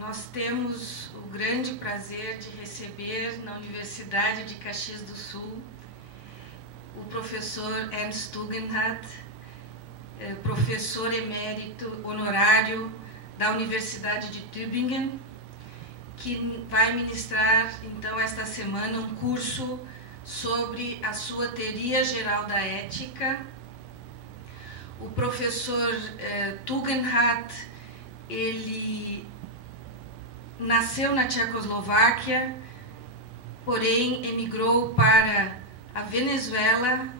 Nós temos o grande prazer de receber na Universidade de Caxias do Sul o professor Ernst Tugendhat, professor emérito honorário da Universidade de Tübingen, que vai ministrar então esta semana um curso sobre a sua teoria geral da ética. O professor Tugendhat, ele nasceu na Tchecoslováquia, porém emigrou para a Venezuela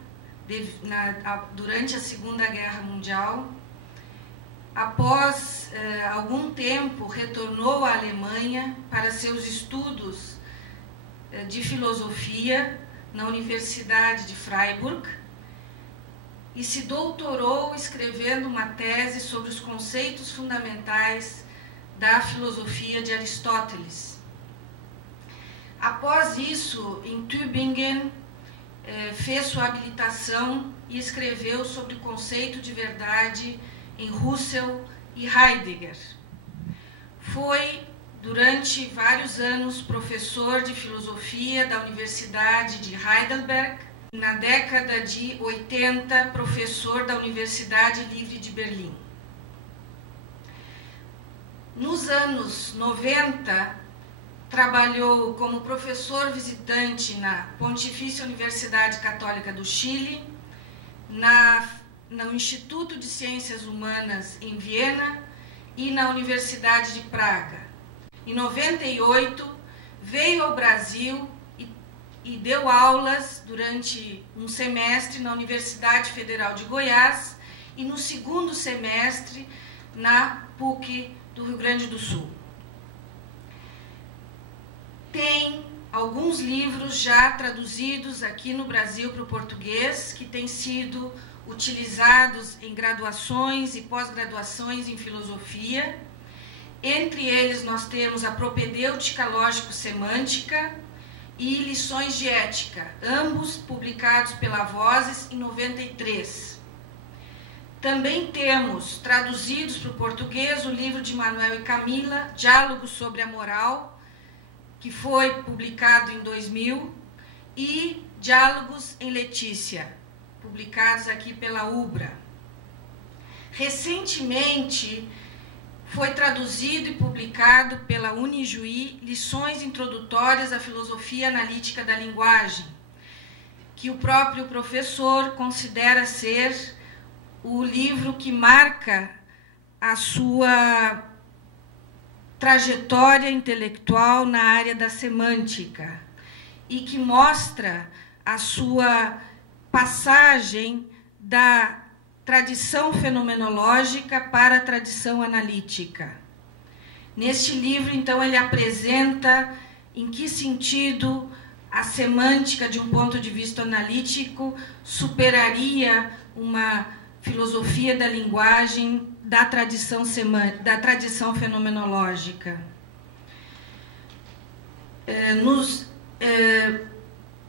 durante a Segunda Guerra Mundial. Após algum tempo, retornou à Alemanha para seus estudos de filosofia na Universidade de Freiburg e se doutorou escrevendo uma tese sobre os conceitos fundamentais da filosofia de Aristóteles. Após isso, em Tübingen, fez sua habilitação e escreveu sobre o conceito de verdade em Husserl e Heidegger. Foi, durante vários anos, professor de filosofia da Universidade de Heidelberg. Na década de 80, professor da Universidade Livre de Berlim. Nos anos 90, trabalhou como professor visitante na Pontifícia Universidade Católica do Chile, no Instituto de Ciências Humanas em Viena e na Universidade de Praga. Em 98, veio ao Brasil e deu aulas durante um semestre na Universidade Federal de Goiás e no segundo semestre na PUC do Rio Grande do Sul. Tem alguns livros já traduzidos aqui no Brasil para o português, que têm sido utilizados em graduações e pós-graduações em filosofia. Entre eles nós temos a Propedêutica Lógico-Semântica e Lições de Ética, ambos publicados pela Vozes em 93. Também temos traduzidos para o português o livro de Manuel e Camila, Diálogos sobre a Moral, que foi publicado em 2000, e Diálogos em Letícia, publicados aqui pela Ubra. Recentemente, foi traduzido e publicado pela Unijuí Lições Introdutórias à Filosofia Analítica da Linguagem, que o próprio professor considera ser o livro que marca a sua trajetória intelectual na área da semântica e que mostra a sua passagem da tradição fenomenológica para a tradição analítica. Neste livro, então, ele apresenta em que sentido a semântica, de um ponto de vista analítico, superaria uma filosofia da linguagem da tradição fenomenológica.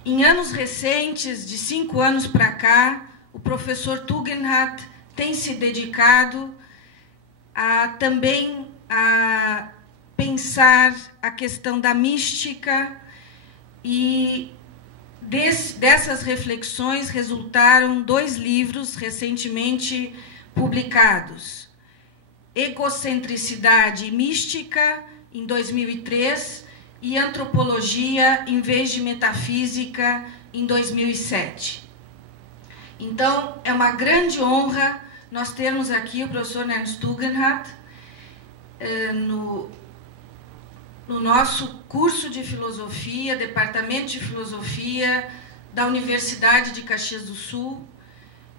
Em anos recentes, de 5 anos para cá, o professor Tugendhat tem se dedicado também a pensar a questão da mística, e dessas reflexões resultaram 2 livros recentemente publicados: Egocentricidade e Mística, em 2003, e Antropologia em vez de Metafísica, em 2007. Então, é uma grande honra nós termos aqui o professor Ernst Tugendhat no nosso curso de filosofia, departamento de filosofia da Universidade de Caxias do Sul,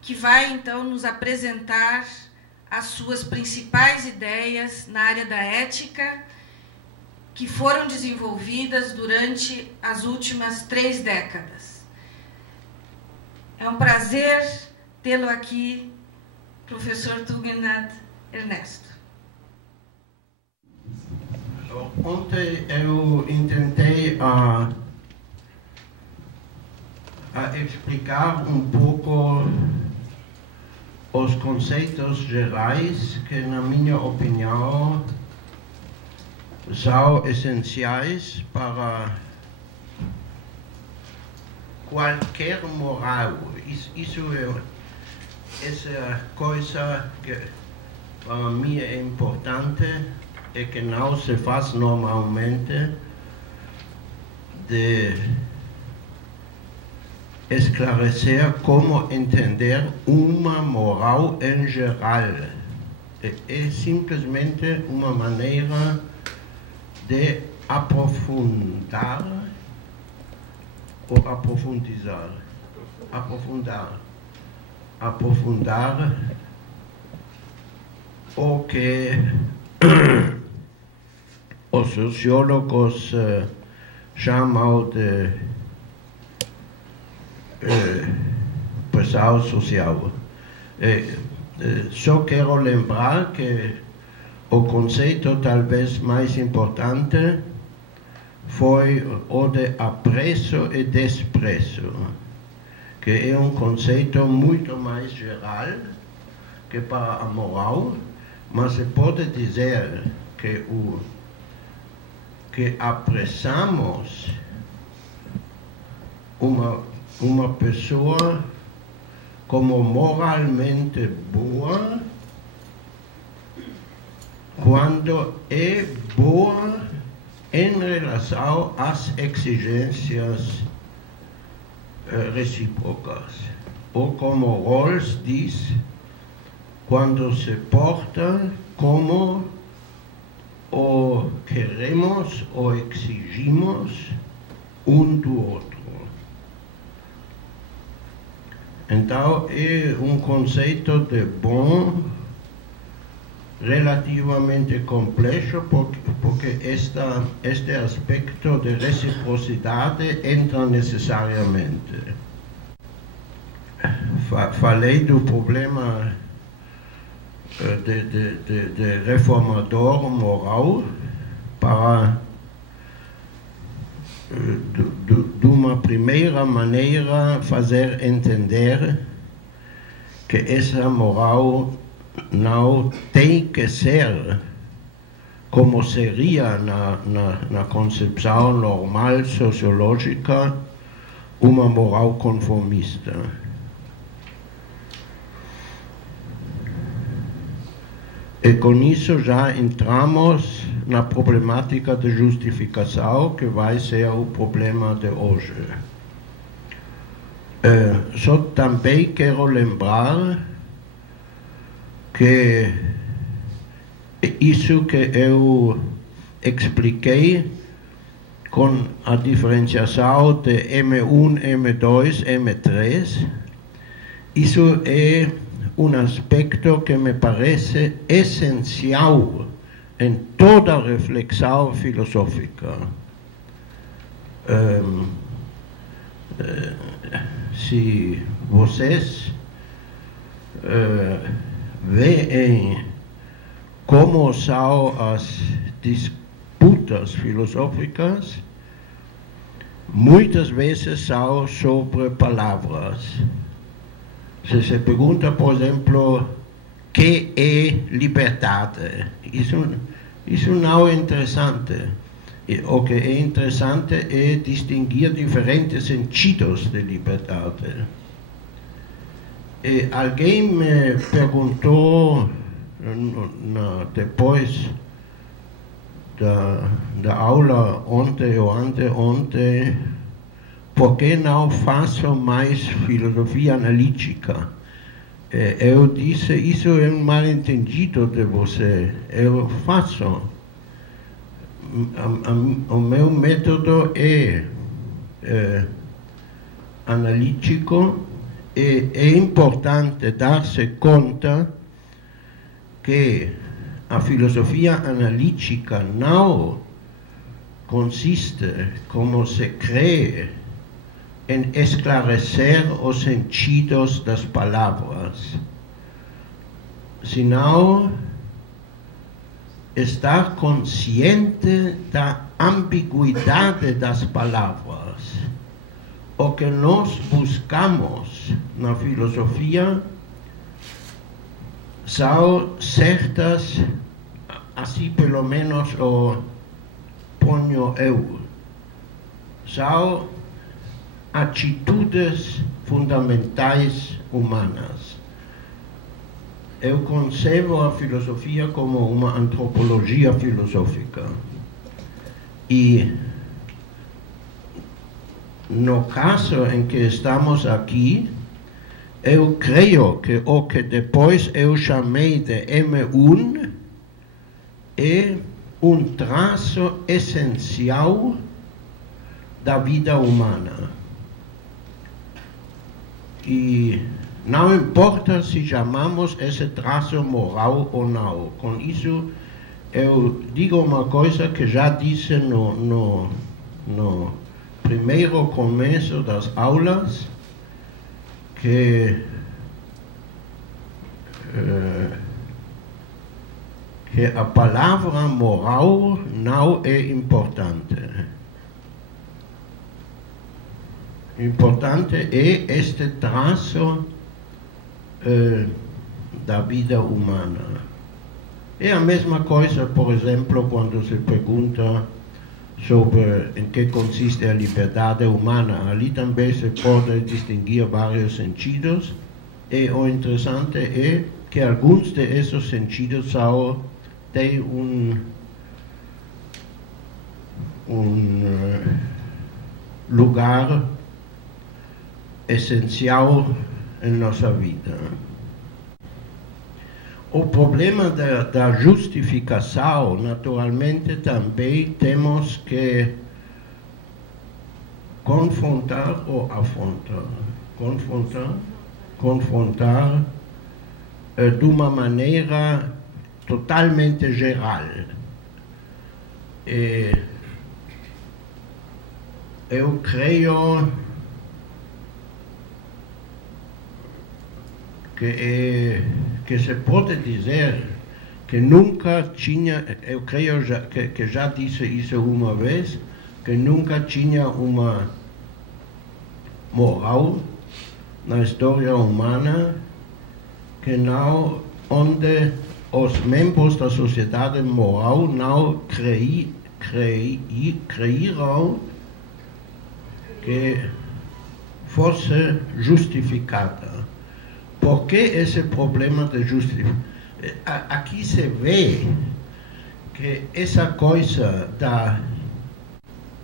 que vai então nos apresentar as suas principais ideias na área da ética, que foram desenvolvidas durante as últimas 3 décadas. É um prazer tê-lo aqui, professor Tugendhat Ernesto. Ontem eu tentei explicar um pouco os conceitos gerais que, na minha opinião, são essenciais para qualquer moral. Isso é essa coisa que para mim é importante e que não se faz normalmente, de esclarecer como entender uma moral em geral. É simplesmente uma maneira de aprofundar ou aprofundizar, aprofundar o que os sociólogos chamam de pressão social. Só quero lembrar que o conceito talvez mais importante foi o de apreço e desprezo, que é um conceito muito mais geral que para a moral, mas se pode dizer que que apressamos uma pessoa como moralmente boa quando é boa em relação às exigências recíprocas. Ou como Rawls diz, quando se porta como o queremos ou exigimos um do outro. Então é um conceito de bom relativamente complexo, porque este aspecto de reciprocidade entra necessariamente. Falei do problema de reformador moral para de uma primeira maneira fazer entender que essa moral não tem que ser como seria na concepção normal sociológica uma moral conformista. E com isso já entramos na problemática de justificação, que vai ser o problema de hoje. Só também quero lembrar que isso que eu expliquei com a diferenciação de M1, M2, M3, isso é um aspecto que me parece essencial em toda a reflexão filosófica. Se vocês veem como são as disputas filosóficas, muitas vezes são sobre palavras. Se pergunta, por exemplo, o que é liberdade? Isso não é interessante. O que é interessante é distinguir diferentes sentidos de liberdade. E alguém me perguntou, depois da aula ontem ou anteontem, por que não faço mais filosofia analítica? Eu disse, isso é um mal entendido de você. Eu faço. O meu método é analítico, e é importante dar-se conta que a filosofia analítica não consiste, como se crê, em esclarecer os sentidos das palavras, senão estar consciente da ambiguidade das palavras. O que nós buscamos na filosofia são certas, assim pelo menos ponho eu, são atitudes fundamentais humanas. Eu concebo a filosofia como uma antropologia filosófica. E no caso em que estamos aqui, eu creio que o que depois eu chamei de M1 é um traço essencial da vida humana. E não importa se chamamos esse traço moral ou não. Com isso, eu digo uma coisa que já disse no primeiro começo das aulas, que a palavra moral não é importante. Importante é este traço da vida humana. É a mesma coisa, por exemplo, quando se pergunta sobre em que consiste a liberdade humana. Ali também se pode distinguir vários sentidos, e o interessante é que alguns desses sentidos têm um lugar essencial em nossa vida. O problema da justificação, naturalmente, também temos que confrontar ou afrontar. Confrontar de uma maneira totalmente geral. E eu creio que se pode dizer que nunca tinha, eu creio que já disse isso uma vez, que nunca tinha uma moral na história humana que não, onde os membros da sociedade moral não creíram que fosse justificada. Por que esse problema de justiça? Aqui se vê que essa coisa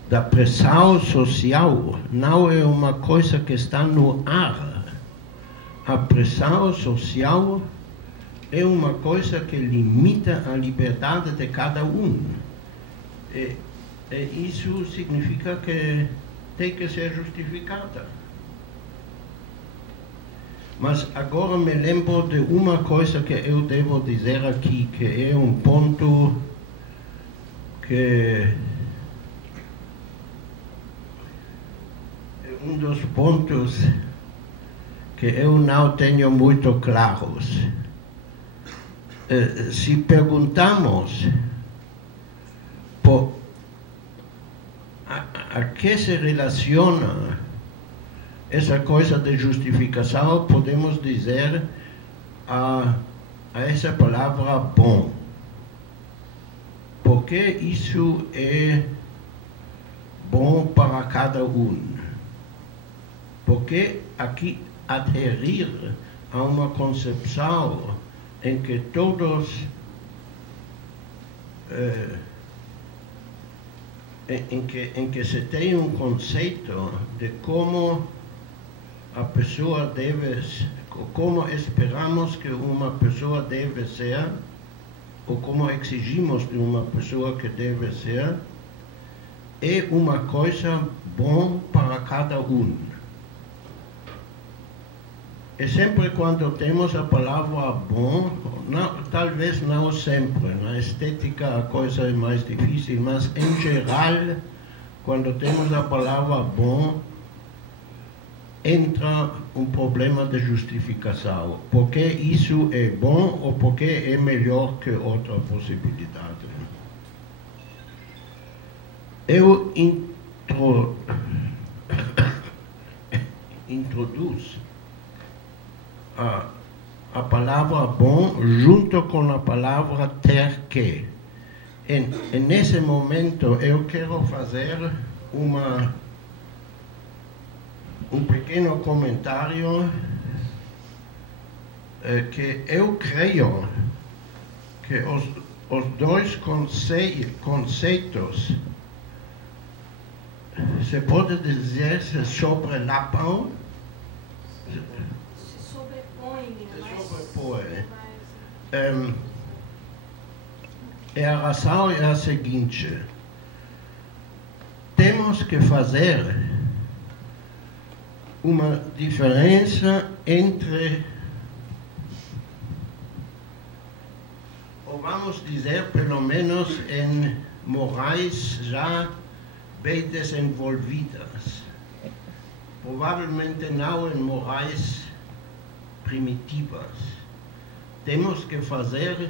da pressão social não é uma coisa que está no ar. A pressão social é uma coisa que limita a liberdade de cada um. E isso significa que tem que ser justificada. Mas agora me lembro de uma coisa que eu devo dizer aqui, que é um ponto que é um dos pontos que eu não tenho muito claros. Se perguntamos a que se relaciona essa coisa de justificação, podemos dizer a essa palavra bom. Porque isso é bom para cada um. Porque aqui aderir a uma concepção em que todos em que se tem um conceito de como a pessoa deve, como esperamos que uma pessoa deve ser, ou como exigimos de uma pessoa que deve ser, é uma coisa bom para cada um. E sempre quando temos a palavra bom, talvez não sempre, na estética a coisa é mais difícil, mas em geral, quando temos a palavra bom, entra um problema de justificação. Por que isso é bom ou por que é melhor que outra possibilidade? Eu introduzo a palavra bom junto com a palavra ter que. nesse momento eu quero fazer um pequeno comentário que eu creio que os dois conceitos se pode dizer se sobrelapam, se sobrepõem, a razão é a seguinte: temos que fazer uma diferença entre, ou vamos dizer, pelo menos em morais já bem desenvolvidas, provavelmente não em morais primitivas. Temos que fazer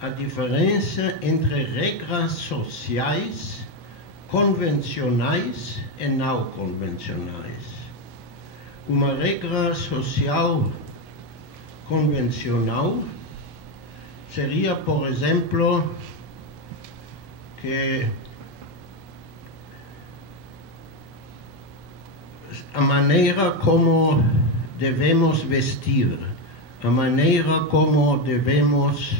a diferença entre regras sociais convencionais e não convencionais. Uma regra social convencional seria, por exemplo, que a maneira como devemos vestir, a maneira como devemos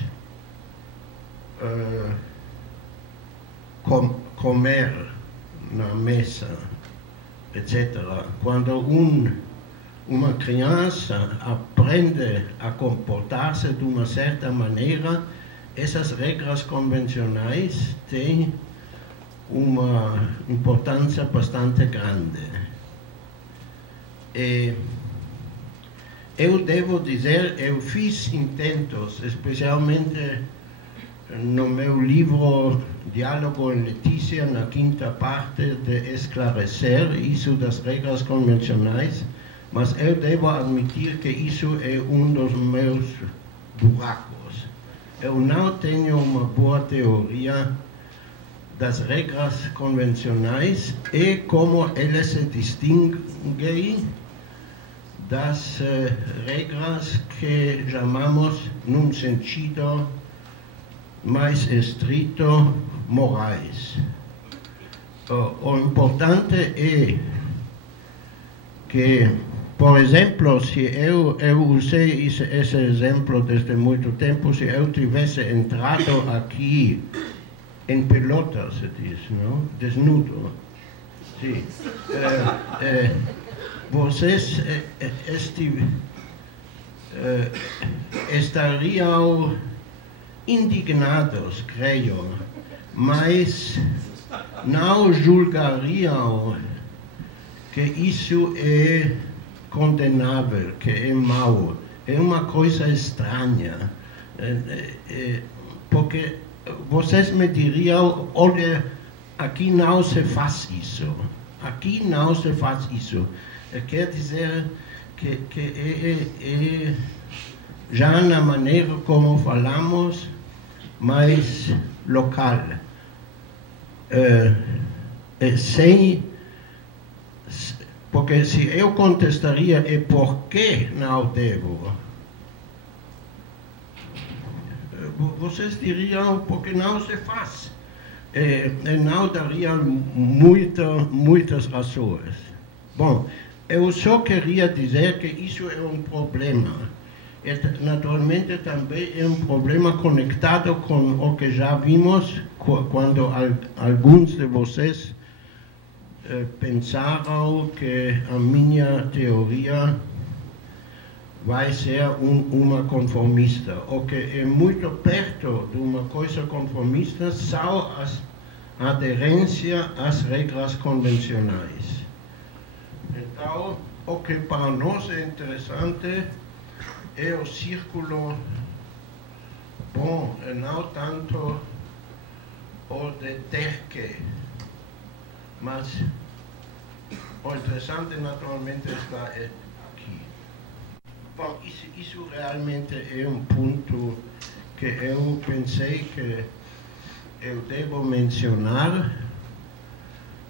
comer na mesa, etc. Quando uma criança aprende a comportar-se de uma certa maneira, essas regras convencionais têm uma importância bastante grande. E eu devo dizer, eu fiz intentos, especialmente no meu livro Diálogo em Letícia, na quinta parte, de esclarecer isso das regras convencionais, mas eu devo admitir que isso é um dos meus buracos. Eu não tenho uma boa teoria das regras convencionais e como elas se distinguem das regras que chamamos, num sentido mais estrito, morais. O importante é que, por exemplo, se eu usei esse exemplo desde muito tempo, se eu tivesse entrado aqui em pelotas, se diz, não? Desnudo. Sim. Vocês estariam indignados, creio, mas não julgariam que isso é condenável, que é mau. É uma coisa estranha, porque vocês me diriam: olha, aqui não se faz isso, aqui não se faz isso. Quer dizer que é já na maneira como falamos, mais local. Porque se eu contestaria e por que não devo, vocês diriam porque não se faz. Não dariam muitas razões. Bom, eu só queria dizer que isso é um problema. Naturalmente também é um problema conectado com o que já vimos quando alguns de vocês pensaram que a minha teoria vai ser uma conformista. O que é muito perto de uma coisa conformista são a aderência às regras convencionais. Então, o que para nós é interessante é o círculo bom, e não tanto o de ter que. Mas o interessante naturalmente está aqui. Bom, isso realmente é um ponto que eu pensei que eu devo mencionar,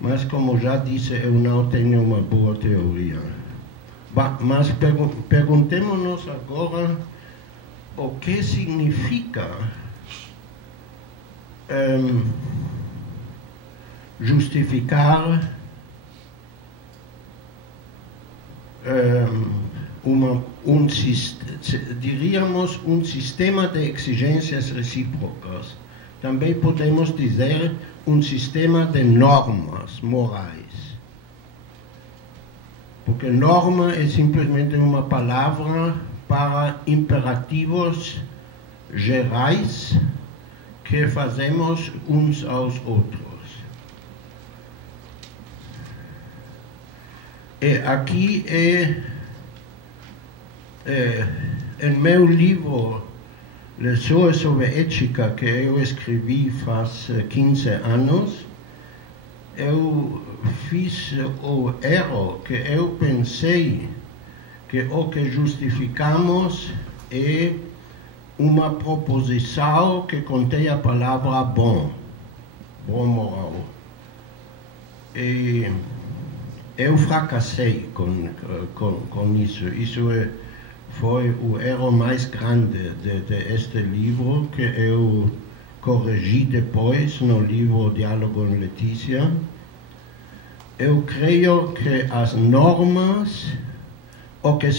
mas como já disse, eu não tenho uma boa teoria. Mas perguntemos-nos agora o que significa justificar diríamos um sistema de exigências recíprocas. Também podemos dizer um sistema de normas morais. Porque norma é simplesmente uma palavra para imperativos gerais que fazemos uns aos outros. E aqui em meu livro Lições sobre Ética, que eu escrevi faz 15 anos, eu fiz o erro que eu pensei que o que justificamos é uma proposição que contém a palavra bom moral. E eu fracassei com isso. Isso foi o erro mais grande deste livro, que eu corrigi depois no livro Diálogo com Letícia. Eu creio que as normas, o que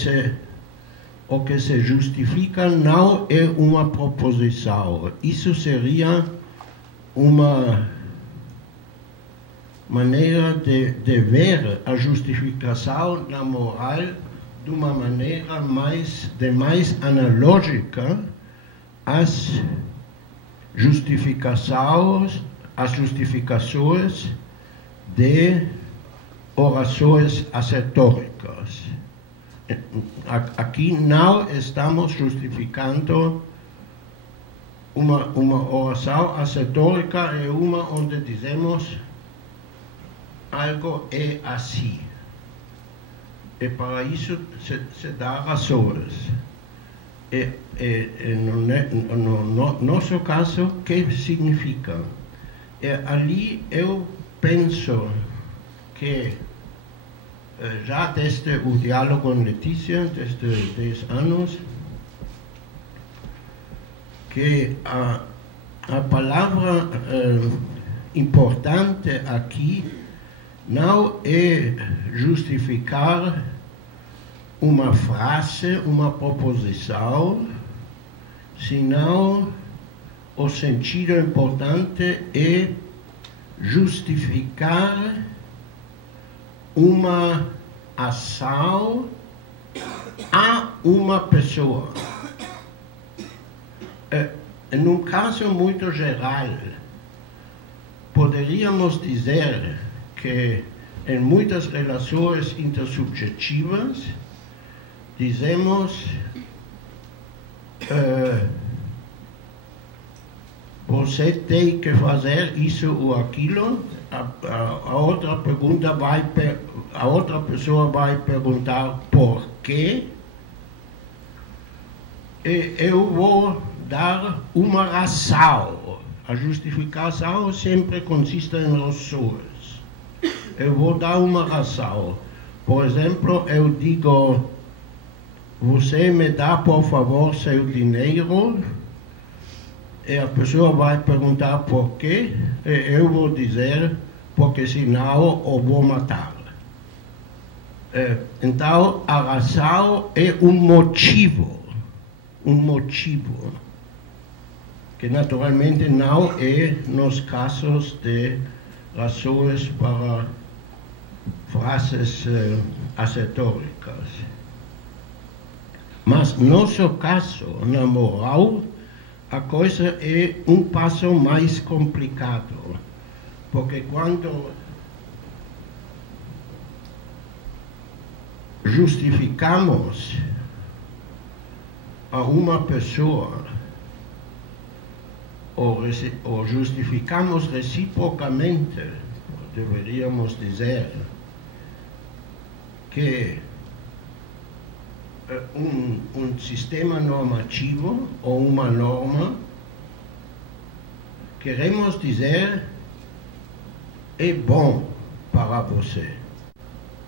se justifica não é uma proposição. Isso seria uma maneira de ver a justificação na moral de uma maneira mais analógica às justificações de orações ascetóricas. Aqui não estamos justificando uma oração ascetórica, é uma onde dizemos algo é assim. E para isso se dá razões. No nosso caso, o que significa? Ali eu penso que já desde o diálogo com Letícia, desde 10 anos, que a palavra importante aqui não é justificar uma frase, uma proposição, senão o sentido importante é justificar uma ação a uma pessoa. Em um caso muito geral, poderíamos dizer que em muitas relações intersubjetivas dizemos você tem que fazer isso ou aquilo. A outra pessoa vai perguntar por quê, e eu vou dar uma razão. A justificação sempre consiste em razões. Eu vou dar uma razão. Por exemplo, eu digo: você me dá, por favor, seu dinheiro. E a pessoa vai perguntar por quê, e eu vou dizer: porque senão eu vou matar. Então, a razão é um motivo, que naturalmente não é nos casos de razões para frases ascetóricas. Mas no nosso caso, na moral, a coisa é um passo mais complicado, porque quando justificamos a uma pessoa, ou justificamos reciprocamente, deveríamos dizer, que um sistema normativo ou uma norma, queremos dizer, é bom para você.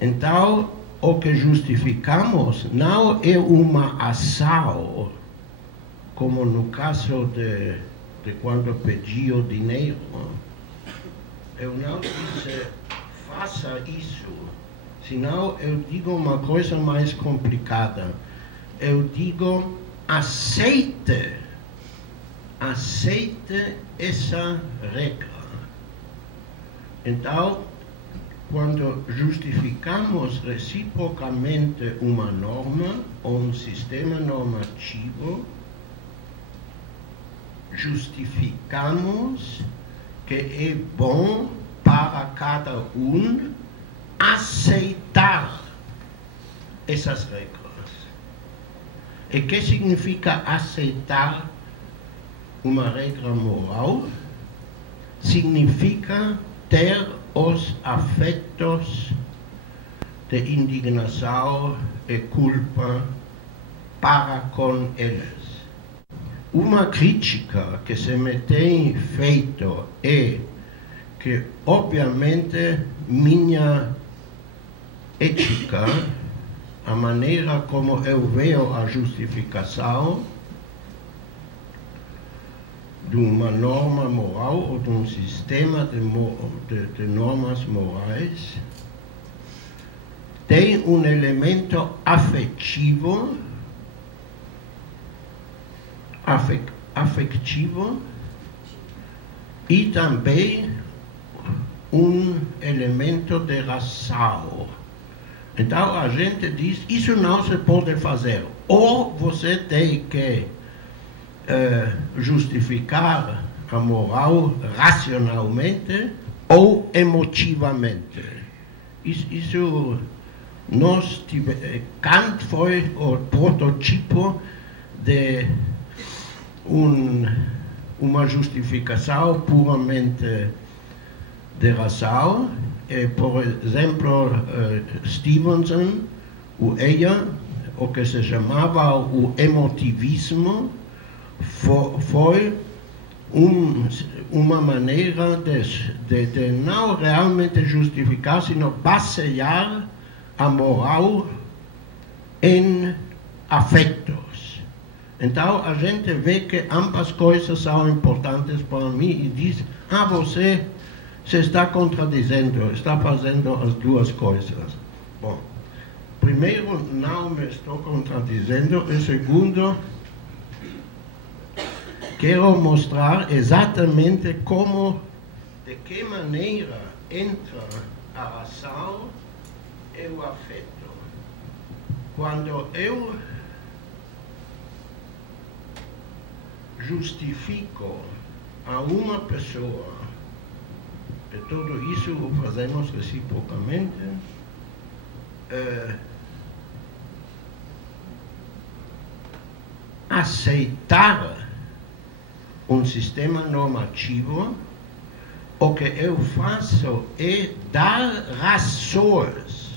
Então, o que justificamos não é uma ação, como no caso de quando pediu dinheiro, eu não disse, faça isso, senão eu digo uma coisa mais complicada. Eu digo, aceite essa regra. Então, quando justificamos reciprocamente uma norma ou um sistema normativo, justificamos que é bom para cada um aceitar essas regras. E o que significa aceitar uma regra moral? Significa ter os afetos de indignação e culpa para com eles. Uma crítica que se me tem feito é que, obviamente, minha ética, a maneira como eu vejo a justificação de uma norma moral ou de um sistema de normas morais, tem um elemento afetivo e também um elemento de razão. Então a gente diz, isso não se pode fazer. Ou você tem que justificar a moral racionalmente ou emotivamente. Isso Kant foi o prototipo de uma justificação puramente de razão. Por exemplo, Stevenson, o que se chamava o emotivismo, foi uma maneira de não realmente justificar, sino basear a moral em afetos. Então a gente vê que ambas coisas são importantes para mim e diz, você se está contradizendo, está fazendo as duas coisas. Bom, primeiro, não me estou contradizendo, e segundo, quero mostrar exatamente de que maneira entra a razão e o afeto. Quando eu justifico a uma pessoa, e tudo isso o fazemos reciprocamente, aceitar um sistema normativo, o que eu faço é dar razões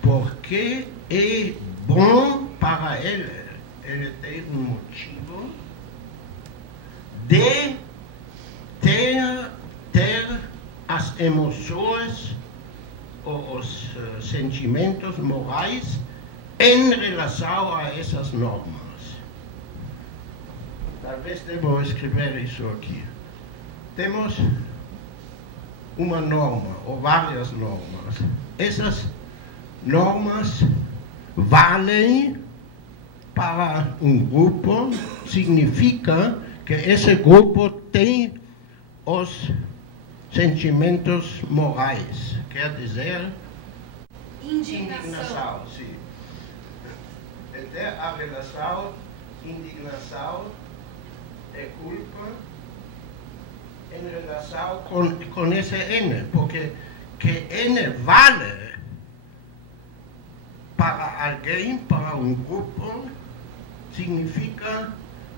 porque é bom para ele. Ele tem um motivo de ter as emoções ou os sentimentos morais em relação a essas normas. Talvez devo escrever isso aqui. Temos uma norma, ou várias normas. Essas normas valem para um grupo, significa que esse grupo tem os sentimentos morais. Quer dizer? Indignação. Sim. Até a relação indignação e culpa em relação com esse N, porque que N vale para alguém, para um grupo, significa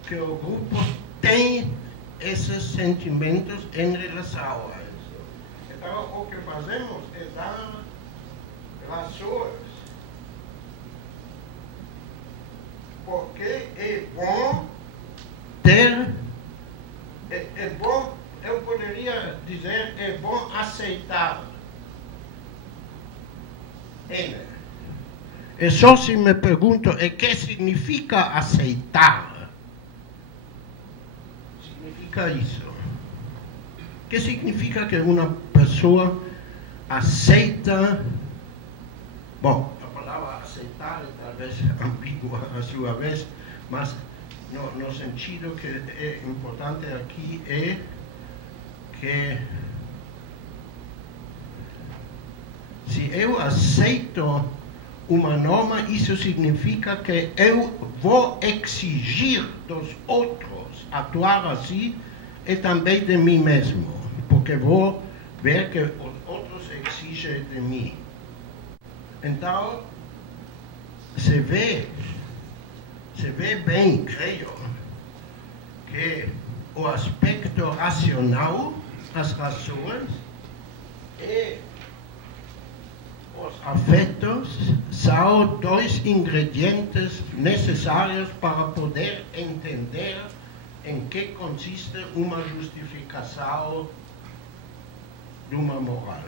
que o grupo tem esses sentimentos em relação a isso. Então, o que fazemos é dar razões. Porque é bom ter, é bom, eu poderia dizer, é bom aceitar N. E só se me pergunto, o que significa aceitar? significa isso? Que significa que uma pessoa aceita, bom, a palavra aceitar é talvez ambígua a sua vez, mas no sentido que é importante aqui é que se eu aceito uma norma, isso significa que eu vou exigir dos outros atuar assim e também de mim mesmo, porque vou ver que os outros exigem de mim. Então, se vê bem, creio, que o aspecto racional, as razões e os afetos são dois ingredientes necessários para poder entender em que consiste uma justificação de uma moral.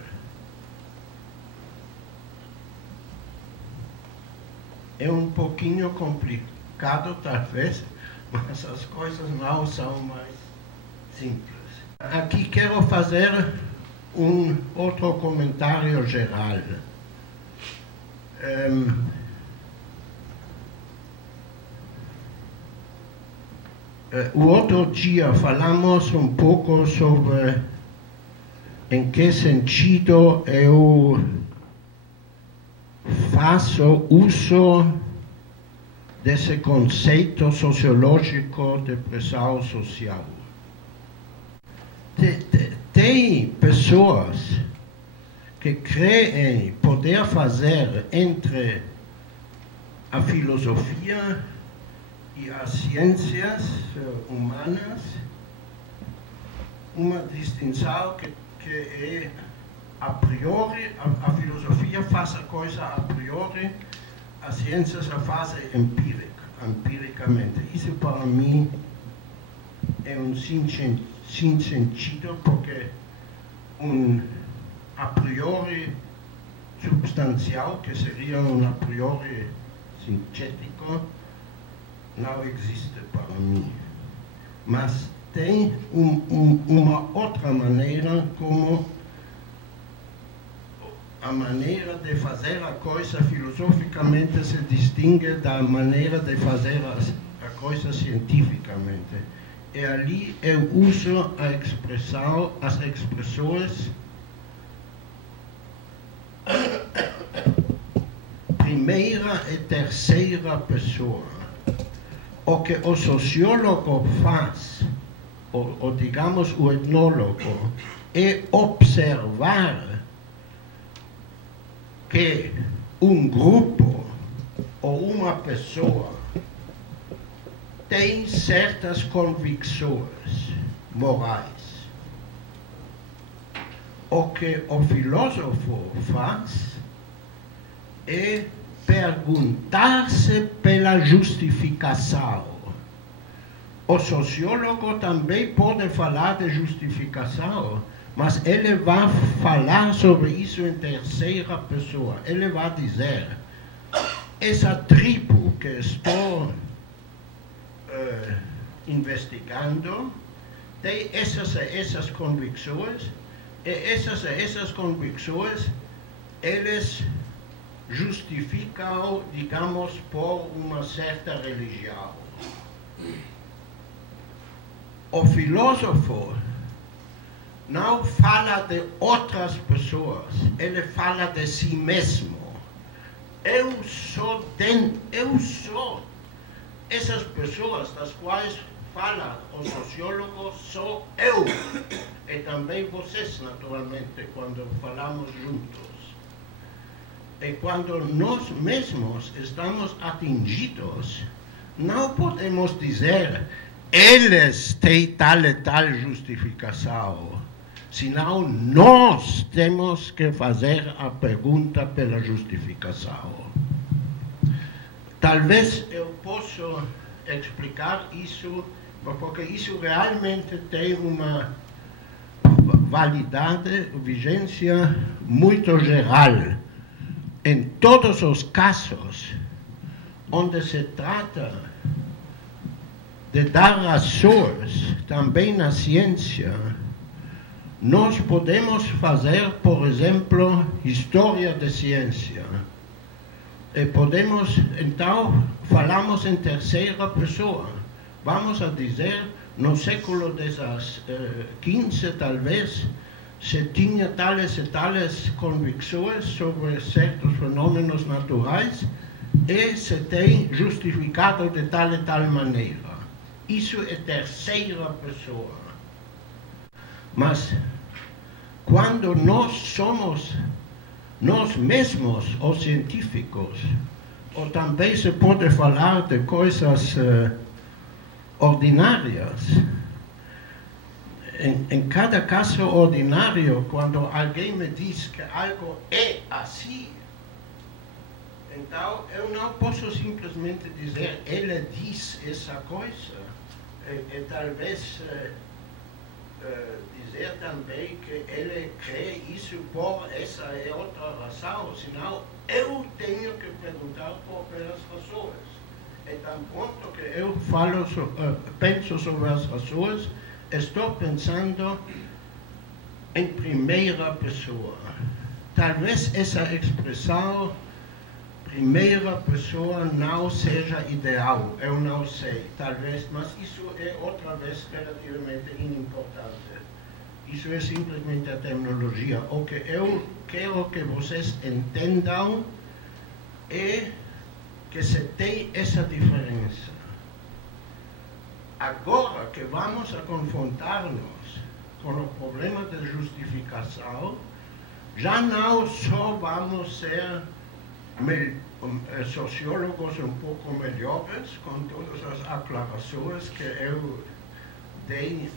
É um pouquinho complicado, talvez, mas as coisas não são mais simples. Aqui quero fazer um outro comentário geral. O outro dia falamos um pouco sobre em que sentido eu faço uso desse conceito sociológico de pressão social. Tem pessoas que creem poder fazer entre a filosofia e as ciências humanas uma distinção que é a priori, a filosofia faz a coisa a priori, as ciências a fazem empiricamente. Isso para mim é um sem sentido, porque um a priori substancial, que seria um a priori sintético, não existe para mim. Mas tem uma outra maneira como a maneira de fazer a coisa filosoficamente se distingue da maneira de fazer a coisa cientificamente. E ali eu uso a expressão, as expressões primeira e terceira pessoa. O que o sociólogo faz, ou digamos o etnólogo, é observar que um grupo ou uma pessoa tem certas convicções morais. O que o filósofo faz é perguntar-se pela justificação. O sociólogo também pode falar de justificação, mas ele vai falar sobre isso em terceira pessoa. Ele vai dizer: essa tribo que estou investigando tem essas convicções, e essas convicções eles justificam, digamos, por uma certa religião. O filósofo não fala de outras pessoas, ele fala de si mesmo. Eu sou essas pessoas das quais fala o sociólogo, sou eu. E também vocês, naturalmente, quando falamos juntos. E quando nós mesmos estamos atingidos, não podemos dizer eles têm tal e tal justificação, senão nós temos que fazer a pergunta pela justificação. Talvez eu possa explicar isso, porque isso realmente tem uma validade, vigência muito geral. Em todos os casos onde se trata de dar razões também na ciência, nós podemos fazer, por exemplo, história da ciência. E podemos, então, falamos em terceira pessoa. Vamos a dizer, no século XV, talvez, se tinha tales e tales convicções sobre certos fenômenos naturais e se tem justificado de tal e tal maneira. Isso é terceira pessoa. Mas, quando nós somos nós mesmos, os científicos, ou também se pode falar de coisas ordinárias, em cada caso ordinário, quando alguém me diz que algo é assim, então eu não posso simplesmente dizer, ele diz essa coisa, e talvez dizer também que ele crê isso por essa e outra razão, senão eu tenho que perguntar por pelas razões. E tão pronto que eu penso sobre as razões, estou pensando em primeira pessoa. Talvez essa expressão primeira pessoa não seja ideal, eu não sei, talvez, mas isso é outra vez relativamente inimportante. Isso é simplesmente a terminologia. O que eu quero que vocês entendam é que se tem essa diferença. Agora que vamos a confrontar-nos com o problema da justificação, já não só vamos ser sociólogos um pouco melhores, com todas as aclarações que eu dei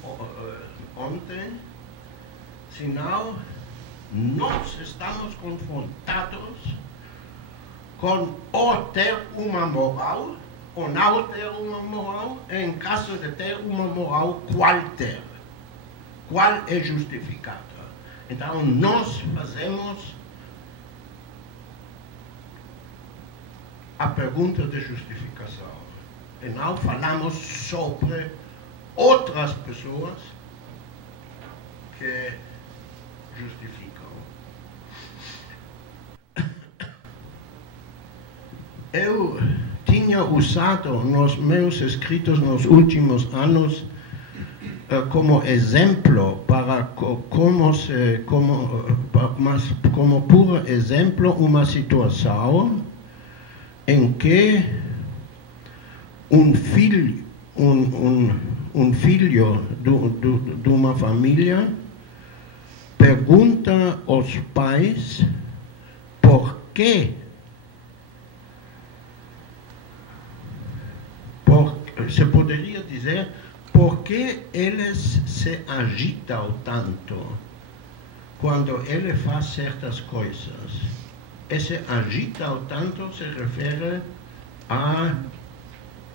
ontem, senão nós estamos confrontados com ou ter uma moral, ou não ter uma moral, e em caso de ter uma moral, qual ter? Qual é justificada? Então nós fazemos a pergunta de justificação. E não falamos sobre outras pessoas que justificam. Eu tinha usado nos meus escritos nos últimos anos como exemplo, como puro exemplo, uma situação em que um filho de uma família pergunta aos pais por que se poderia dizer por que eles se agitam tanto quando ele faz certas coisas. Esse agitam tanto se refere à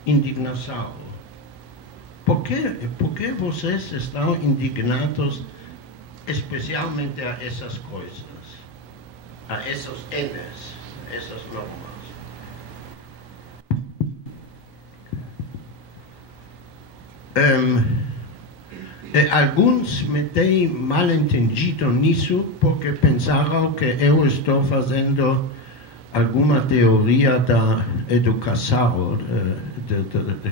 indignação. Por que vocês estão indignados especialmente a essas coisas, a esses N's, a essas normas? Alguns me têm mal entendido nisso porque pensaram que eu estou fazendo alguma teoria da educação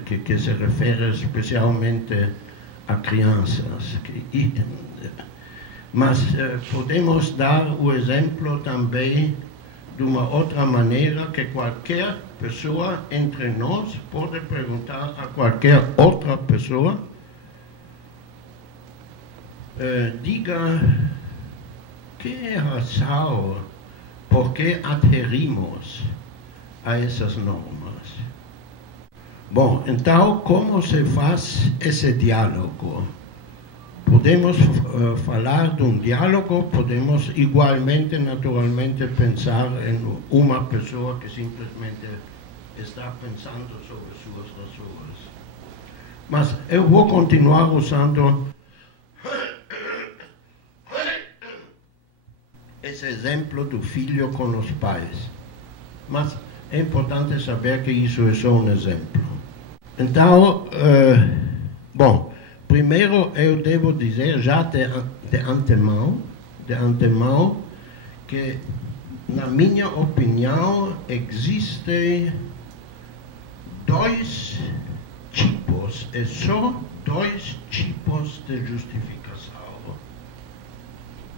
que se refere especialmente a crianças. Mas podemos dar o exemplo também de uma outra maneira que qualquer pessoa entre nós pode perguntar a qualquer outra pessoa, diga que é a razão por que adherimos a essas normas. Bom, então como se faz esse diálogo? Podemos falar de um diálogo, podemos igualmente, naturalmente, pensar em uma pessoa que simplesmente está pensando sobre suas razões. Mas eu vou continuar usando esse exemplo do filho com os pais. Mas é importante saber que isso é só um exemplo. Então, bom, primeiro eu devo dizer já de antemão, que, na minha opinião, existem dois tipos, e só dois tipos de justificação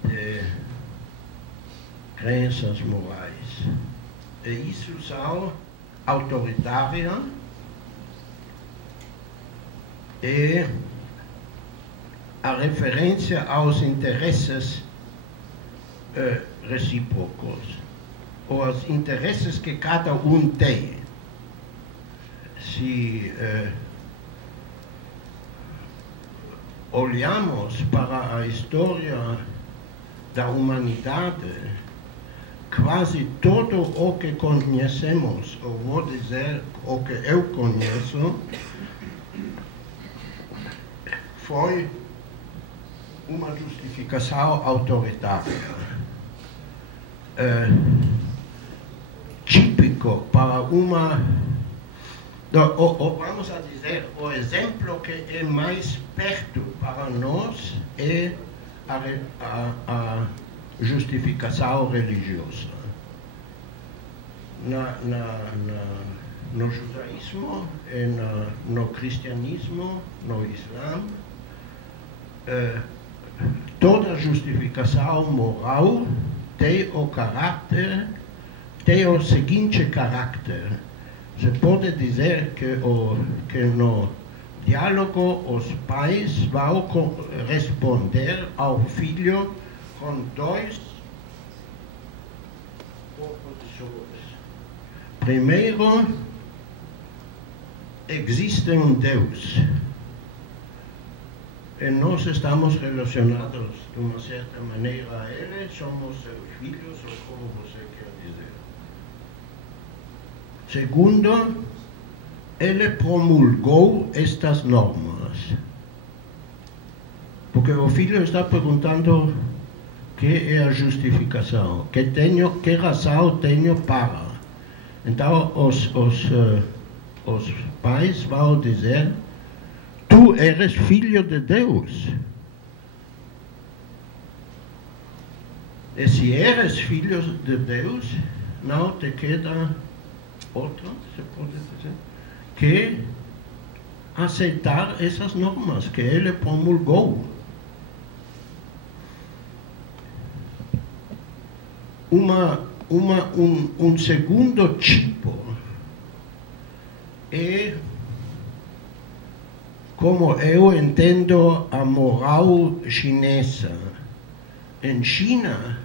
de crenças morais. E isso são autoritária e a referência aos interesses recíprocos, ou aos interesses que cada um tem. Se olhamos para a história da humanidade, quase tudo o que conhecemos, ou vou dizer o que eu conheço, foi uma justificação autoritária. Típico para uma... vamos a dizer, o exemplo que é mais perto para nós é a justificação religiosa. No judaísmo, e no cristianismo, no islã, toda justificação moral tem o seguinte caráter. Se pode dizer que no diálogo os pais vão responder ao filho com dois oposições. Primeiro, existe um Deus. E nós estamos relacionados de uma certa maneira a Ele, somos seus filhos, ou como você quer dizer. Segundo, Ele promulgou estas normas. Porque o filho está perguntando que é a justificação, que razão tenho para. Então, os pais vão dizer: tu eres filho de Deus. E se eres filho de Deus, não te queda outro, se pode dizer, que aceitar essas normas que ele promulgou. Um segundo tipo é como eu entendo a moral chinesa. Em China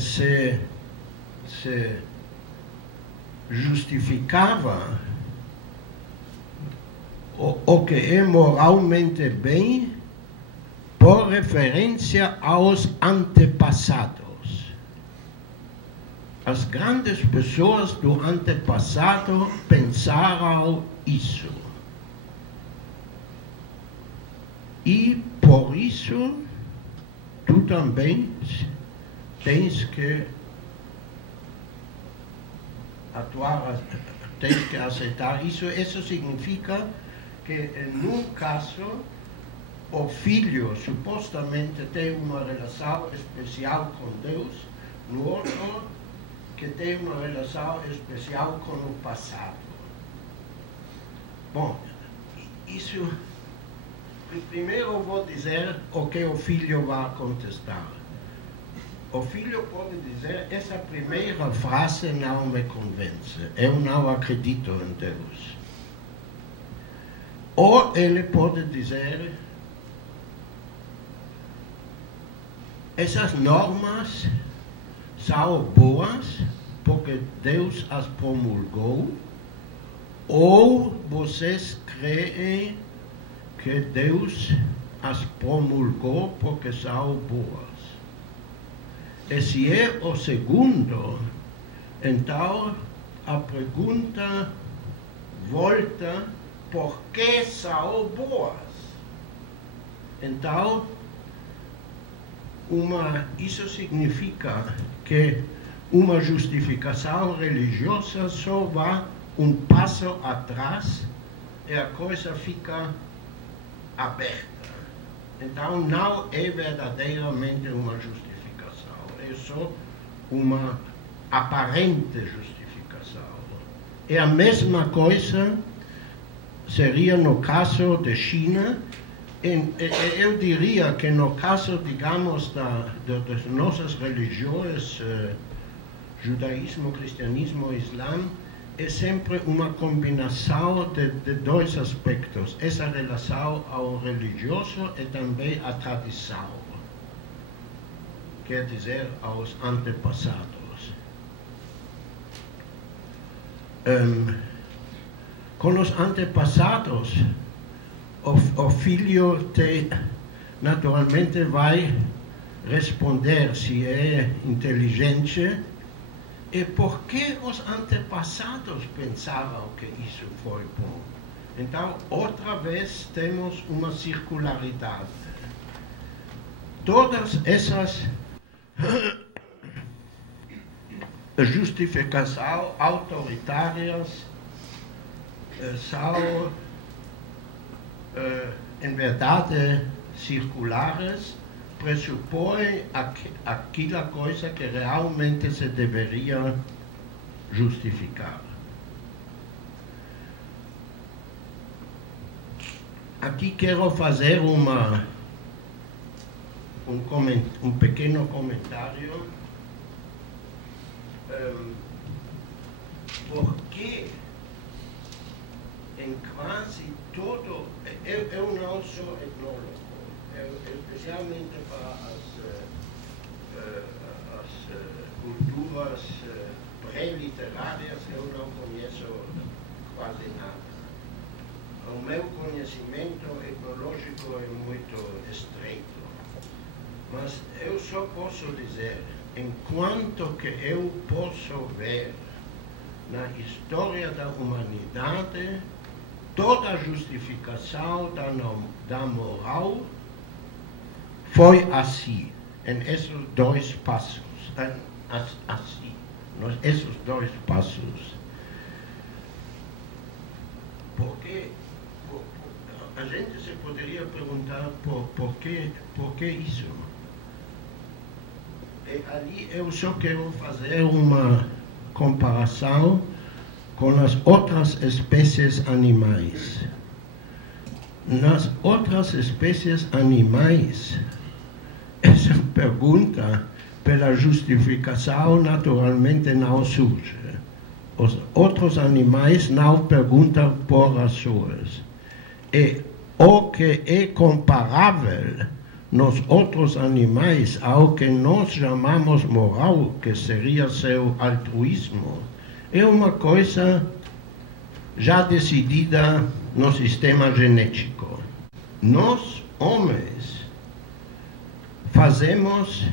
se justificava o que é moralmente bem por referência aos antepassados. As grandes pessoas do antepassado pensaram isso. E por isso tu também tens que atuar, tens que aceitar isso. Isso significa que, num caso, o filho supostamente tem uma relação especial com Deus, no outro, que tem uma relação especial com o passado. Bom, isso... Primeiro vou dizer o que o filho vai contestar. O filho pode dizer: essa primeira frase não me convence, eu não acredito em Deus. Ou ele pode dizer: essas normas são boas porque Deus as promulgou, ou vocês creem que Deus as promulgou porque são boas. E se é o segundo, então a pergunta volta: por que são boas? Então, isso significa que uma justificação religiosa só vai um passo atrás e a coisa fica aberta. Então não é verdadeiramente uma justificação, é só uma aparente justificação. E a mesma coisa seria no caso de China. Eu diria que no caso, digamos, das nossas religiões, judaísmo, cristianismo e islã, é sempre uma combinação de dois aspectos. Essa relação ao religioso e também à tradição, quer dizer, aos antepassados. Com os antepassados, o filho naturalmente vai responder se é inteligente e por que os antepassados pensavam que isso foi bom. Então, outra vez, temos uma circularidade. Todas essas justificações autoritárias são, em verdade, circulares, pressupõem aquela coisa que realmente se deveria justificar. Aqui quero fazer um pequeno comentário. Porque em quase todo, eu não sou etnólogo, especialmente para as culturas pré-literárias eu não conheço quase nada. O meu conhecimento etnológico é muito estreito, mas eu só posso dizer, enquanto que eu posso ver na história da humanidade, toda a justificação da moral foi assim, em esses dois passos, esses dois passos. Porque a gente se poderia perguntar por que isso? E ali eu só quero fazer uma comparação com as outras espécies animais. Nas outras espécies animais, essa pergunta pela justificação naturalmente não surge. Os outros animais não perguntam por razões. E o que é comparável nos outros animais ao que nós chamamos moral, que seria seu altruísmo, é uma coisa já decidida no sistema genético. Nós, homens, fazemos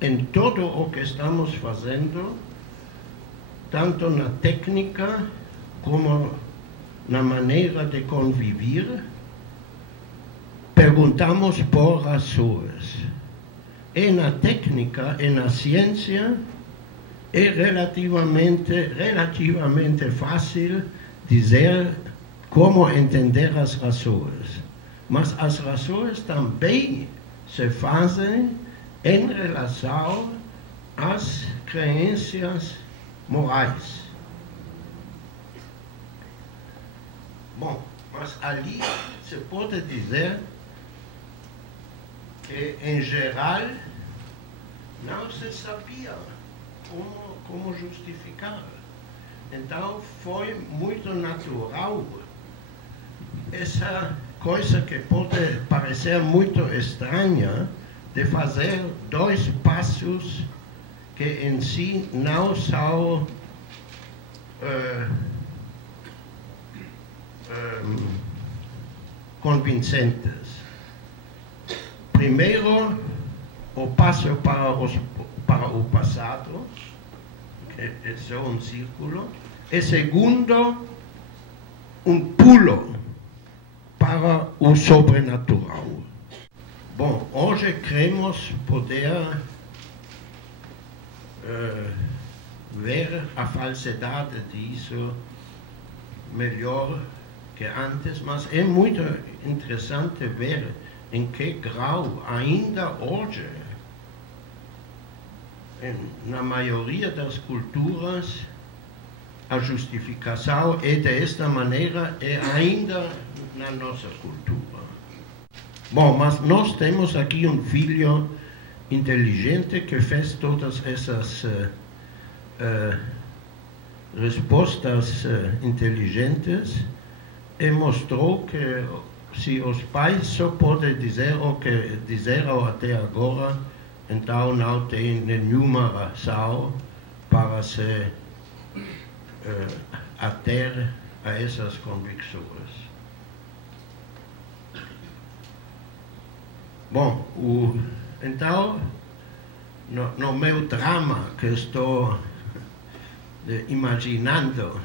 em tudo o que estamos fazendo, tanto na técnica como na maneira de conviver, perguntamos por razões. E na técnica e na ciência é relativamente fácil dizer como entender as razões. Mas as razões também se fazem em relação às crenças morais. Bom, mas ali se pode dizer que, em geral, não se sabia como justificar. Então, foi muito natural essa coisa que pode parecer muito estranha de fazer dois passos que em si não são convincentes. Primeiro, o passo para o passado, que é só um círculo, e segundo, um pulo para o sobrenatural. Bom, hoje queremos poder ver a falsidade disso melhor que antes, mas é muito interessante ver em que grau ainda hoje, na maioria das culturas, a justificação é desta maneira, é ainda na nossa cultura. Bom, mas nós temos aqui um filho inteligente que fez todas essas respostas inteligentes e mostrou que se os pais só podem dizer o que disseram até agora, então não tem nenhuma razão para se ater a essas convicções. Bom, então, no meu drama que estou imaginando,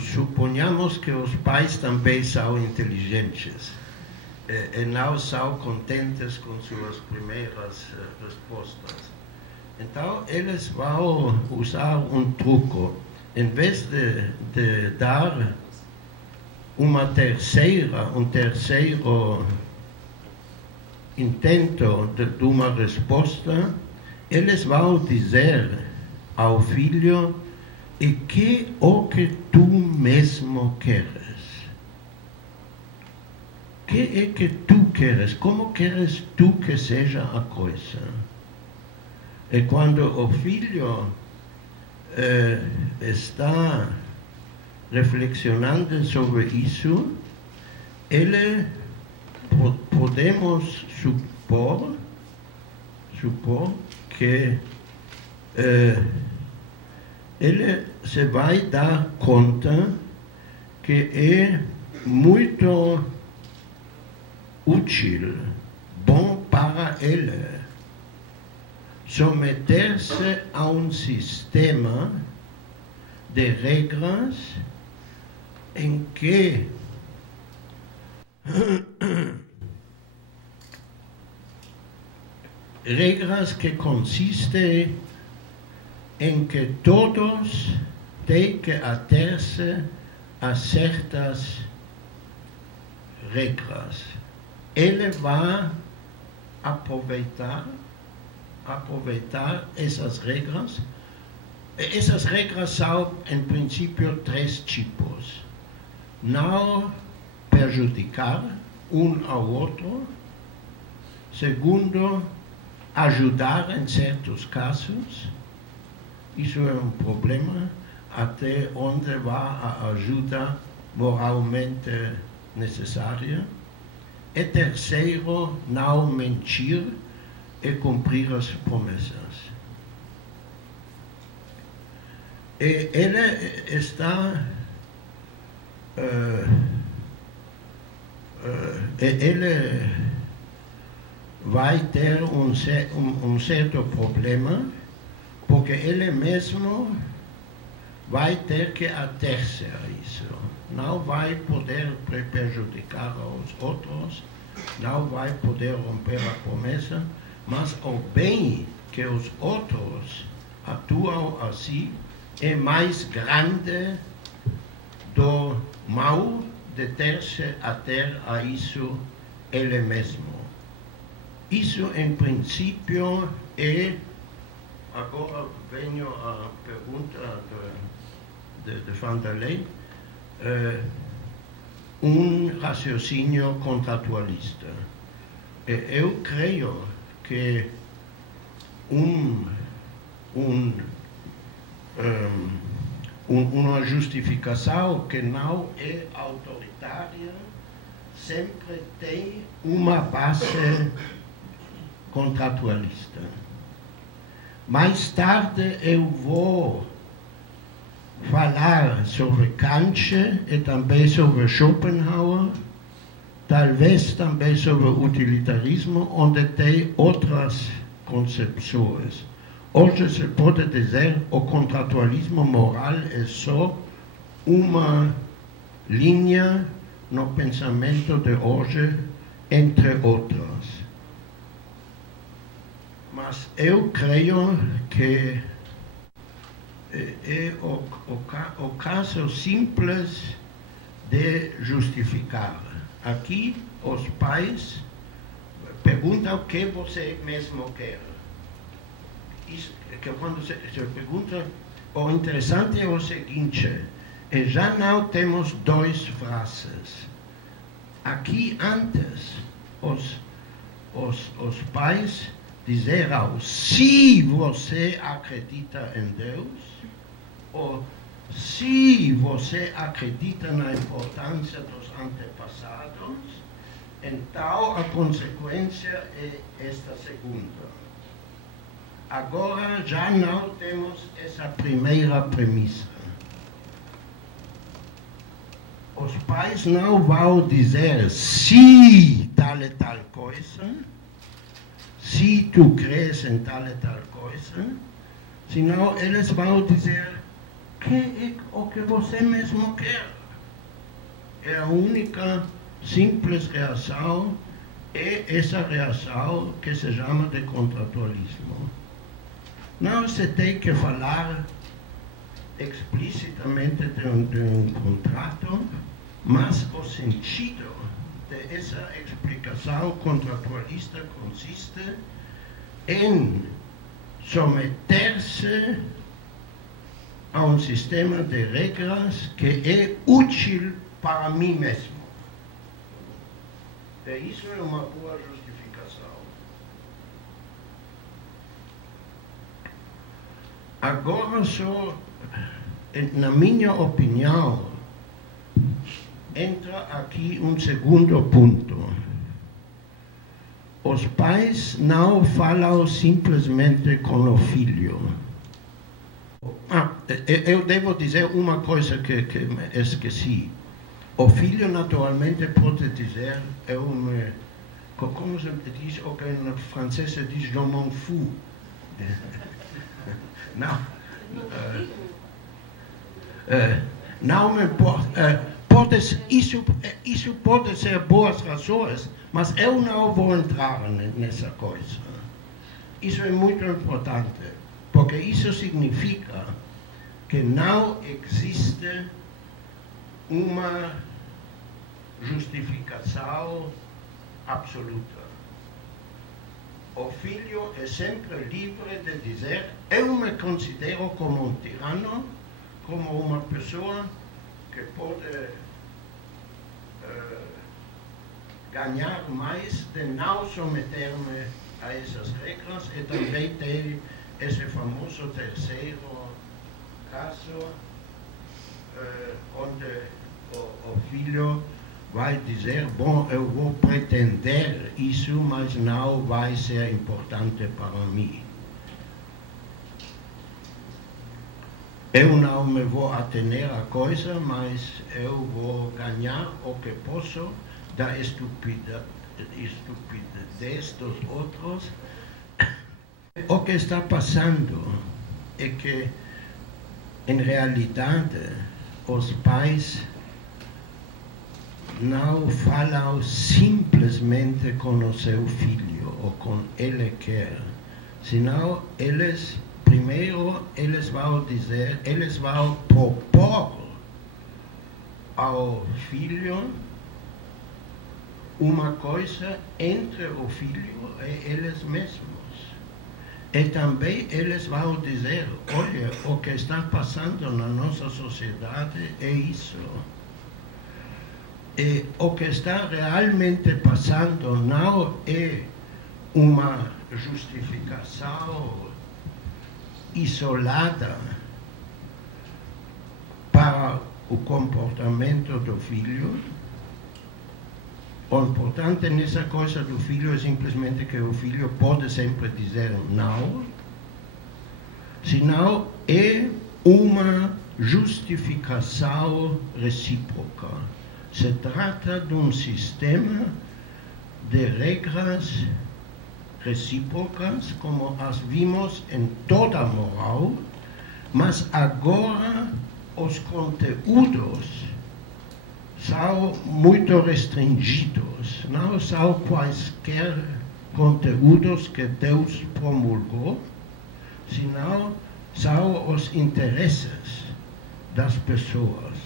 suponhamos que os pais também são inteligentes e não são contentes com suas primeiras respostas. Então, eles vão usar um truque. Em vez de dar um terceiro intento de uma resposta, eles vão dizer ao filho: e que o que tu mesmo queres? Que é que tu queres? Como queres tu que seja a coisa? E quando o filho está reflexionando sobre isso, ele podemos supor que ele se vai dar conta que é muito útil, bom para ele, submeter-se a um sistema de regras em que regras que consistem em que todos têm que ater-se a certas regras. Ele vai aproveitar essas regras. Essas regras são, em princípio, 3 tipos. Não prejudicar um ao outro. Segundo, ajudar em certos casos. Isso é um problema, até onde vai a ajuda moralmente necessária. E terceiro, não mentir e cumprir as promessas. E ele está ele vai ter um certo problema, porque ele mesmo vai ter que ater-se a isso. Não vai poder prejudicar os outros, não vai poder romper a promessa, mas o bem que os outros atuam assim é mais grande do mal de ter-se ater a isso ele mesmo. Isso, em princípio, é, agora venho à pergunta de Vanderlei, um raciocínio contratualista. Eu creio que uma justificação que não é autoritária sempre tem uma base contratualista. Mais tarde eu vou falar sobre Kant e também sobre Schopenhauer, talvez também sobre o utilitarismo, onde tem outras concepções. Hoje se pode dizer que o contratualismo moral é só uma linha no pensamento de hoje, entre outras. Mas eu creio que é o caso simples de justificar. Aqui, os pais perguntam o que você mesmo quer. Isso, que quando se pergunta, o interessante é o seguinte, já não temos duas frases. Aqui antes, os pais disseram, se você acredita em Deus, ou se você acredita na importância dos antepassados, então a consequência é esta segunda. Agora já não temos essa primeira premissa. Os pais não vão dizer se tal e tal coisa, se tu crês em tal e tal coisa, senão eles vão dizer que é o que você mesmo quer. É a única simples reação, é essa reação que se chama de contratualismo. Não se tem que falar explicitamente de um contrato, mas o sentido dessa explicação contratualista consiste em someter-se a um sistema de regras que é útil para mim mesmo. E isso é uma boa justificação. Agora só, na minha opinião, entra aqui um segundo ponto. Os pais não falam simplesmente com o filho. Eu devo dizer uma coisa que esqueci. O filho naturalmente pode dizer, como se diz, o que em francês se diz, je m'en fous. Não. Não me importa. Isso pode ser boas razões, mas eu não vou entrar nessa coisa. Isso é muito importante, porque isso significa que não existe uma justificação absoluta. O filho é sempre livre de dizer, eu me considero como um tirano, como uma pessoa que pode ganhar mais de não someter-me a essas regras e também ter esse famoso terceiro caso onde o filho vai dizer, bom, eu vou pretender isso, mas não vai ser importante para mim. Eu não me vou atener à coisa, mas eu vou ganhar o que posso da estupidez dos outros. O que está passando é que, em realidade, os pais não falam simplesmente com o seu filho ou com ele quer, senão primeiro eles vão dizer, eles vão propor ao filho uma coisa entre o filho e eles mesmos. E também eles vão dizer, olha, o que está passando na nossa sociedade é isso. E o que está realmente passando não é uma justificação isolada para o comportamento do filho. O importante nessa coisa do filho é simplesmente que o filho pode sempre dizer não, senão é uma justificação recíproca. Se trata de um sistema de regras recíprocas, como as vimos em toda a moral, mas agora os conteúdos são muito restringidos, não são quaisquer conteúdos que Deus promulgou, senão são os interesses das pessoas.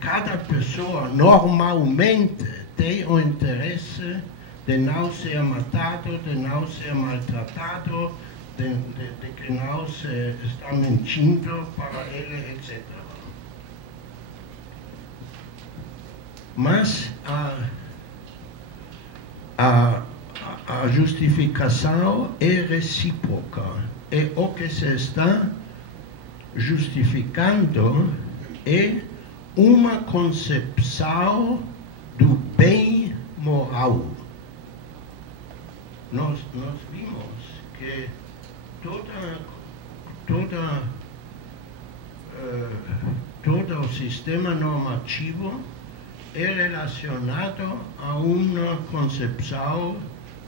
Cada pessoa normalmente tem o interesse de não ser matado, de não ser maltratado, de que não se está mentindo para ele, etc. Mas a justificação é recíproca. E o que se está justificando é uma concepção do bem moral. Nós vimos que todo o sistema normativo é relacionado a uma concepção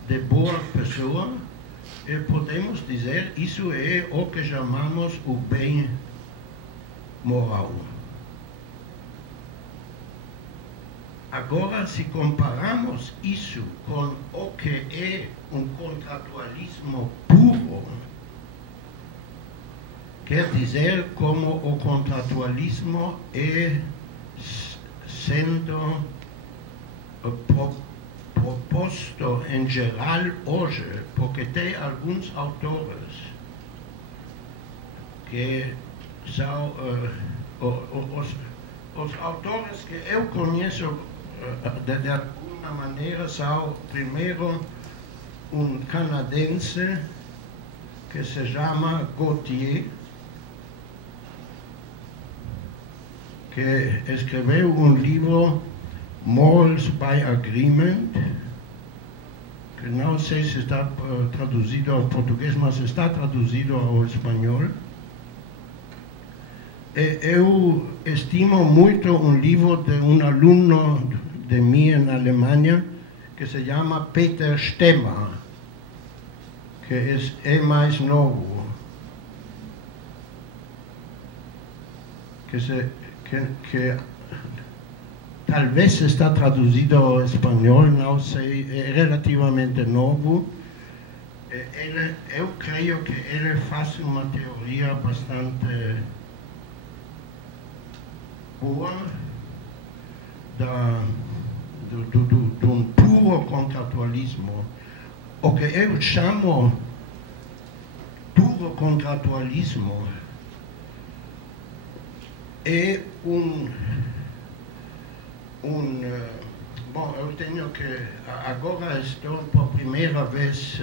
de boa pessoa, e podemos dizer isso é o que chamamos o bem moral. Agora, se comparamos isso com o que é um contratualismo puro, quer dizer como o contratualismo é sendo proposto em geral hoje, porque tem alguns autores que são os autores que eu conheço de alguma maneira são, primeiro, um canadense que se chama Gauthier, que escreveu um livro, Morals by Agreement, que não sei se está traduzido ao português, mas está traduzido ao espanhol. E eu estimo muito um livro de um aluno de mim na Alemanha, que se chama Peter Stemmer, que é mais novo, que talvez está traduzido ao espanhol, não sei, é relativamente novo. Eu creio que ele faz uma teoria bastante boa de um puro contratualismo. O que eu chamo puro contratualismo é bom, eu tenho que, agora estou por primeira vez,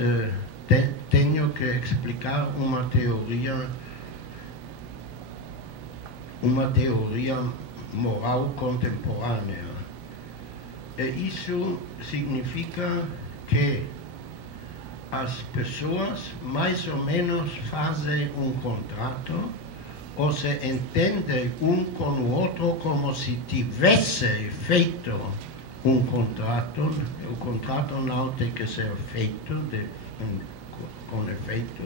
tenho que explicar uma teoria moral contemporânea. E isso significa que as pessoas mais ou menos fazem um contrato, ou se entendem um com o outro como se tivesse feito um contrato. O contrato não tem que ser feito com efeito.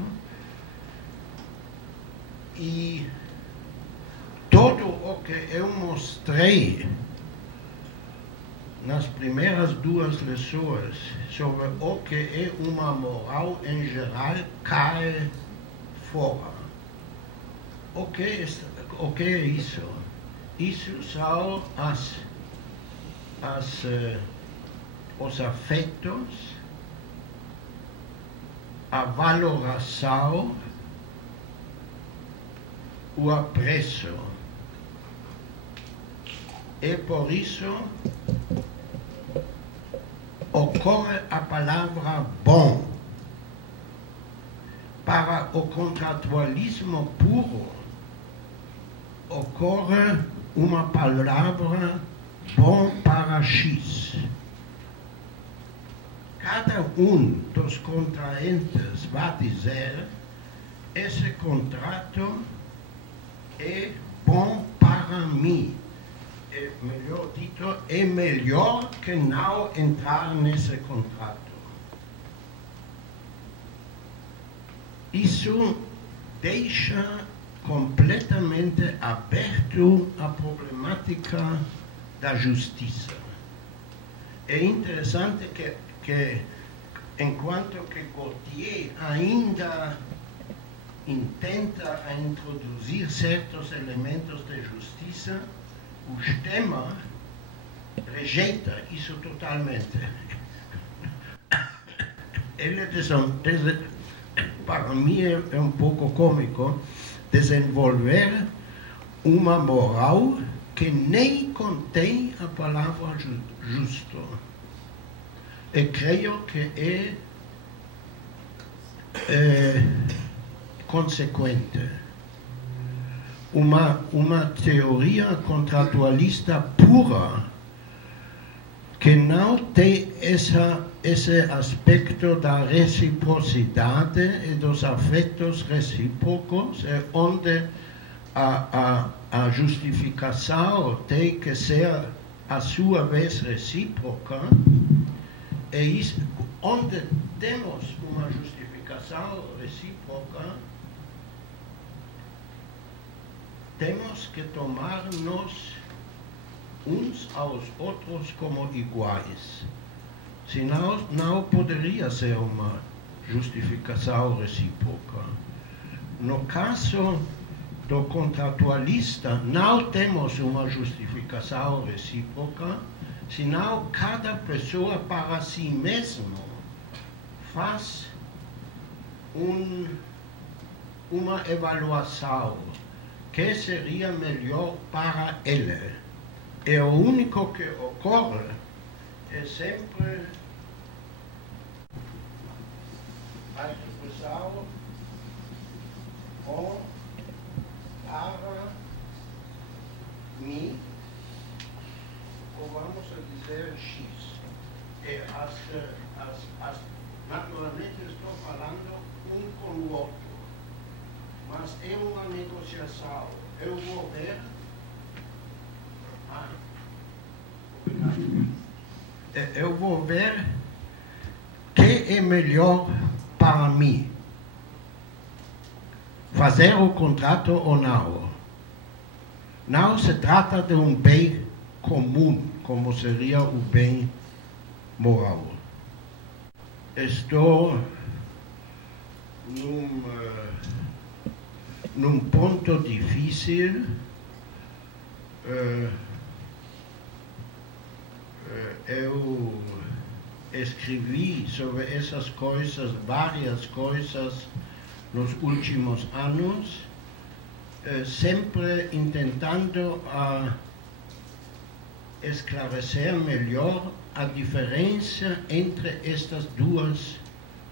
E tudo o que eu mostrei nas primeiras duas lições sobre o que é uma moral em geral cai fora. O que é isso? Isso são os afetos, a valoração, o apreço. E por isso ocorre a palavra bom. Para o contratualismo puro, ocorre uma palavra bom para X. Cada um dos contraentes vai dizer: esse contrato é bom para mim. Melhor dito, é melhor que não entrar nesse contrato. Isso deixa completamente aberto a problemática da justiça. É interessante que enquanto que Gautier ainda intenta introduzir certos elementos de justiça, o Stemmer rejeita isso totalmente. Ele, para mim, é um pouco cômico desenvolver uma moral que nem contém a palavra justo. E creio que é consequente. Uma teoria contratualista pura que não tem esse aspecto da reciprocidade e dos afetos recíprocos, é onde a justificação tem que ser, a sua vez, recíproca, e isso, onde temos uma justificação recíproca, temos que tomar-nos uns aos outros como iguais. Senão, não poderia ser uma justificação recíproca. No caso do contratualista, não temos uma justificação recíproca, senão cada pessoa para si mesmo faz uma avaliação que seria melhor para ele. E o único que ocorre é sempre a expressão o para mim, ou vamos dizer X. E naturalmente estou falando um com o outro, mas é uma negociação. Eu vou ver. Eu vou ver que é melhor para mim. Fazer o contrato ou não. Não se trata de um bem comum, como seria o bem moral. Estou num ponto difícil. Eu escrevi sobre essas coisas, várias coisas, nos últimos anos, sempre tentando esclarecer melhor a diferença entre estas duas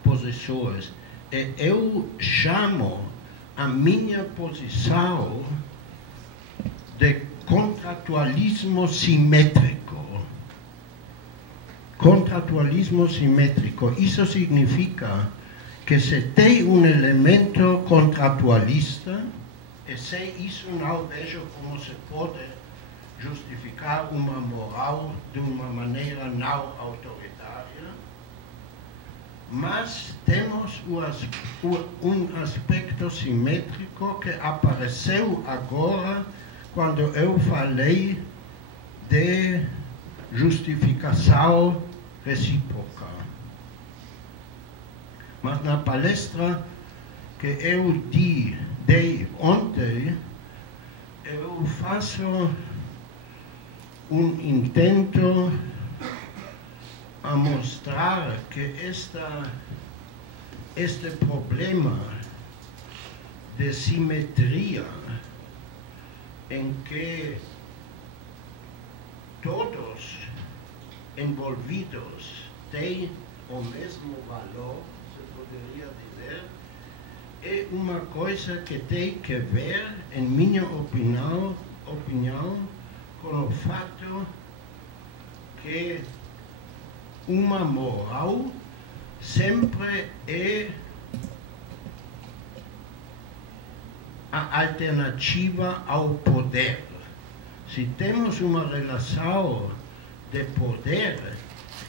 posições. E eu chamo a minha posição de contratualismo simétrico. Contratualismo simétrico. Isso significa que se tem um elemento contratualista, e sem isso não vejo como se pode justificar uma moral de uma maneira não autoritária, mas temos um aspecto simétrico que apareceu agora quando eu falei de justificação recíproca. Mas na palestra que eu dei ontem, eu faço um intento a mostrar que este problema de simetria em que todos envolvidos têm o mesmo valor, se poderia dizer, é uma coisa que tem que ver, em minha opinião, com o fato que uma moral sempre é a alternativa ao poder. Se temos uma relação de poder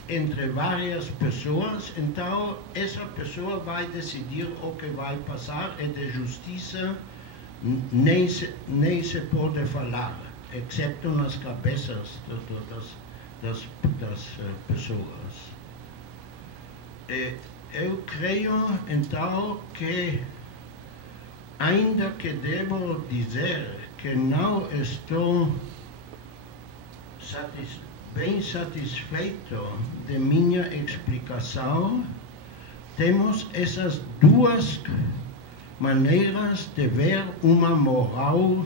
entre várias pessoas, então essa pessoa vai decidir o que vai passar, e de justiça nem se pode falar, exceto nas cabeças das pessoas. Eu creio, então, que, ainda que devo dizer que não estou bem satisfeito de minha explicação, temos essas duas maneiras de ver uma moral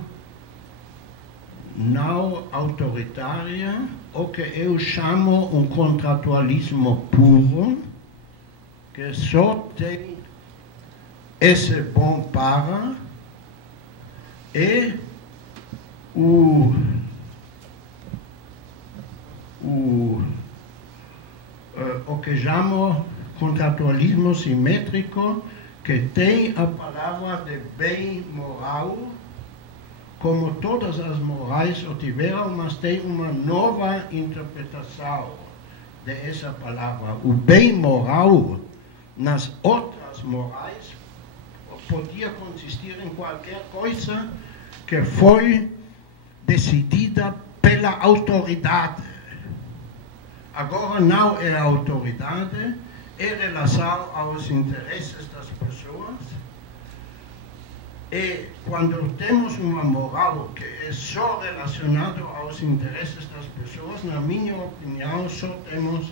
não autoritária, o que eu chamo um contratualismo puro, que só tem esse bom para, e o que chamo contratualismo simétrico, que tem a palavra de bem moral, como todas as morais o tiveram, mas tem uma nova interpretação dessa palavra. O bem moral, nas outras morais, podia consistir em qualquer coisa que foi decidida pela autoridade. Agora não é a autoridade, é relação aos interesses das pessoas. E quando temos uma moral que é só relacionada aos interesses das pessoas, na minha opinião, só temos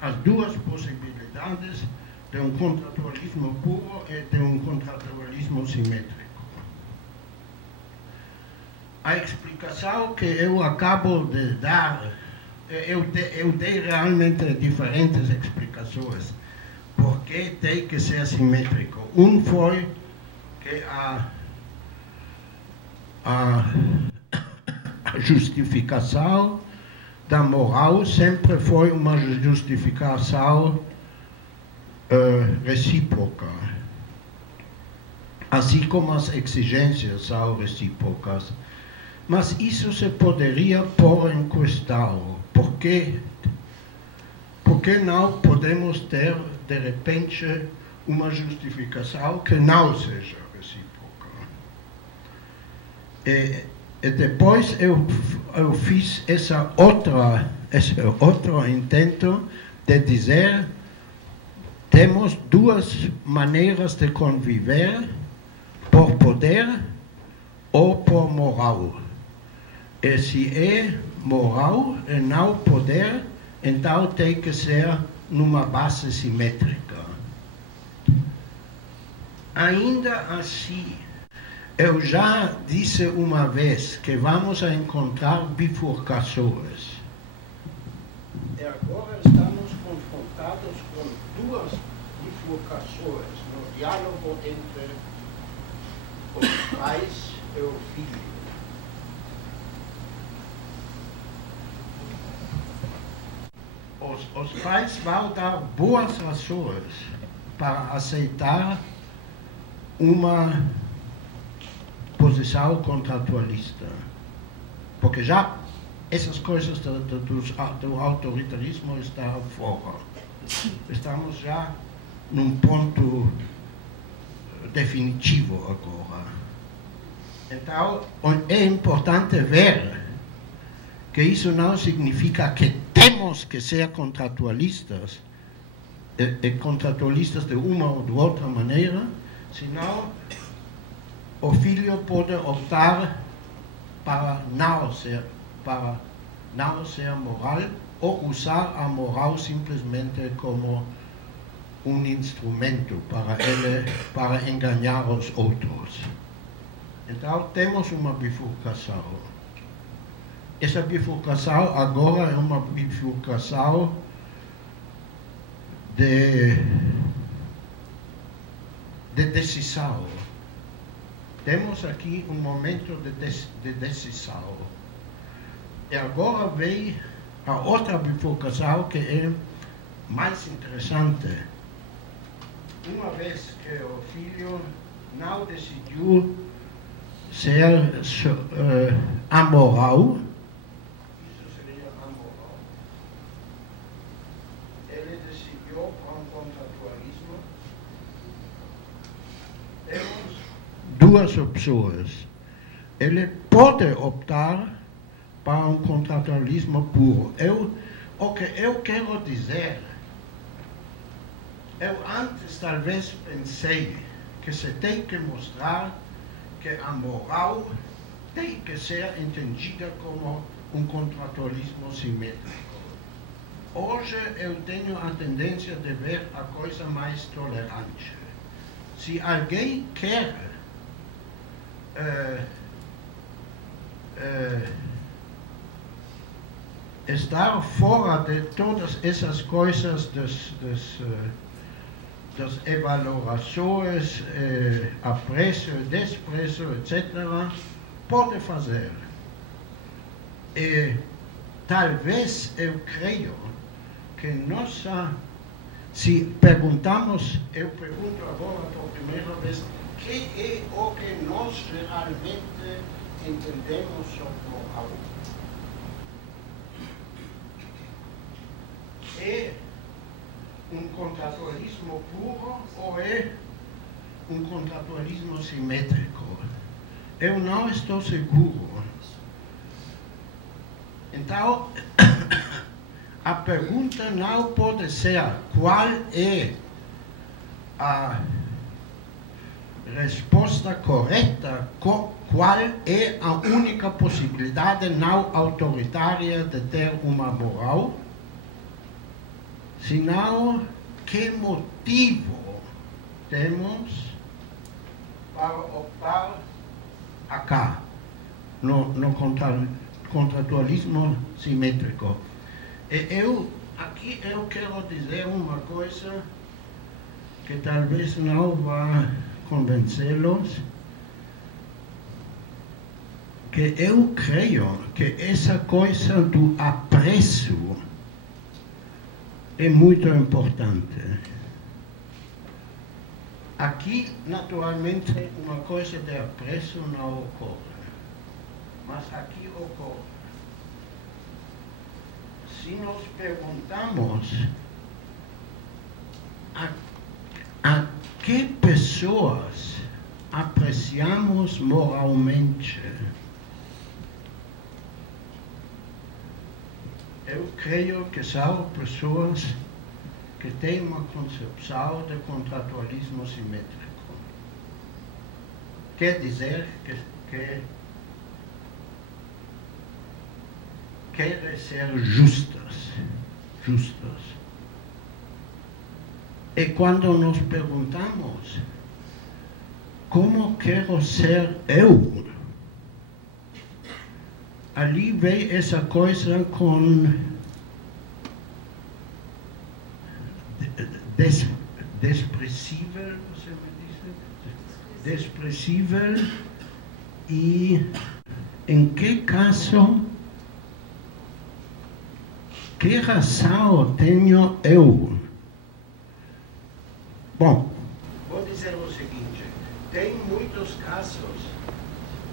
as duas possibilidades de um contratualismo puro e de um contratualismo simétrico. A explicação que eu acabo de dar, eu dei realmente diferentes explicações, porque tem que ser simétrico. Um foi que a justificação da moral sempre foi uma justificação recíproca, assim como as exigências são recíprocas. Mas isso se poderia pôr em questão. Por que não podemos ter, de repente, uma justificação que não seja recíproca? E depois eu fiz esse outro intento de dizer: temos duas maneiras de conviver, por poder ou por moral. E se é moral e não poder, então tem que ser numa base simétrica. Ainda assim, eu já disse uma vez que vamos a encontrar bifurcações. E agora estamos confrontados com duas bifurcações no diálogo entre os pais e o filho. Os pais vão dar boas razões para aceitar uma posição contratualista, porque já essas coisas do autoritarismo estão fora. Estamos já num ponto definitivo agora. Então, é importante ver que isso não significa que temos que ser contratualistas, e contratualistas de uma ou de outra maneira, senão o filho pode optar para não ser moral, ou usar a moral simplesmente como um instrumento para enganar os outros. Então temos uma bifurcação. Essa bifurcação agora é uma bifurcação de decisão. Temos aqui um momento de decisão. E agora vem a outra bifurcação, que é mais interessante. Uma vez que o filho não decidiu ser amoral, isso seria amoral, ele decidiu para um contratualismo. Temos duas opções. Ele pode optar para um contratualismo puro. O que eu quero dizer Eu antes talvez pensei que se tem que mostrar que a moral tem que ser entendida como contratualismo simétrico. Hoje eu tenho a tendência de ver a coisa mais tolerante. Se alguém quer estar fora de todas essas coisas das evaluações, apreço, desprezo, etc., pode fazer. E talvez eu creio que se perguntamos, eu pergunto agora por primeira vez, que é o que nós realmente entendemos sobre moral? É contratualismo puro ou é contratualismo simétrico? Eu não estou seguro. Então, a pergunta não pode ser qual é a resposta correta, qual é a única possibilidade não autoritária de ter uma moral, senão que motivo temos para optar acá, no contratualismo simétrico. E aqui eu quero dizer uma coisa que talvez não vá convencê-los, que eu creio que essa coisa do apreço é muito importante. Aqui, naturalmente, uma coisa de apreço não ocorre, mas aqui ocorre. Se nós perguntamos a que pessoas apreciamos moralmente, eu creio que são pessoas que têm uma concepção de contratualismo simétrico. Quer dizer que querem ser justas. E quando nos perguntamos como quero ser eu, ali vem essa coisa com desprezível, você me diz? Desprezível, e em que caso, que razão tenho eu? Bom, vou dizer o seguinte, tem muitos casos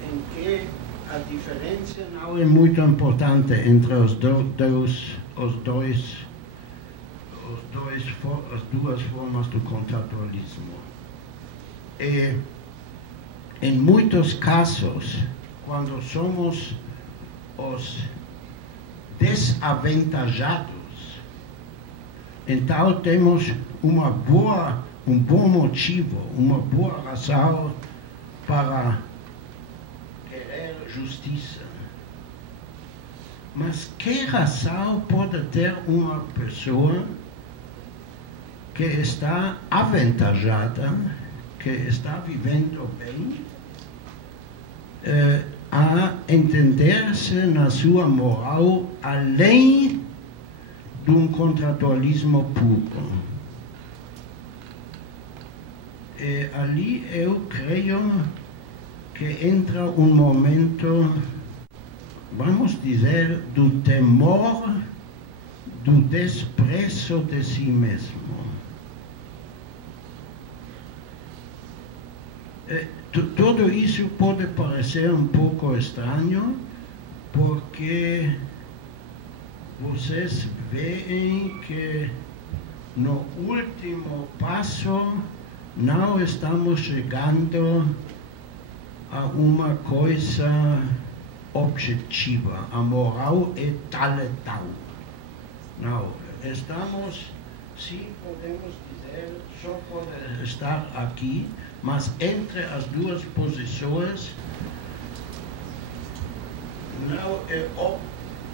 em que a diferença não é muito importante entre as duas formas do contratualismo. E em muitos casos, quando somos os desavantajados, então temos um bom motivo, uma boa razão para querer justiça. Mas que razão pode ter uma pessoa que está avantajada, que está vivendo bem, a entender-se na sua moral além de um contratualismo puro? E ali eu creio que entra um momento, vamos dizer, do temor, do desprezo de si mesmo. Tudo isso pode parecer um pouco estranho, porque vocês veem que no último passo não estamos chegando a uma coisa objetiva. A moral é tal e tal. Não, estamos sim, podemos dizer, só pode estar aqui, mas entre as duas posições, não é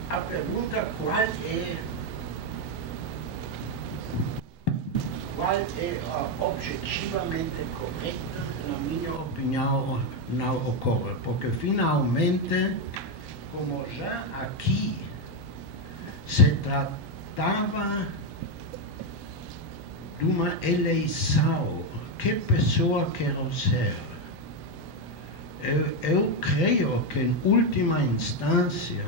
a pergunta qual é objetivamente correta, na minha opinião, não ocorre, porque finalmente, como já aqui se tratava de uma eleição, que pessoa quero ser? Eu creio que, em última instância,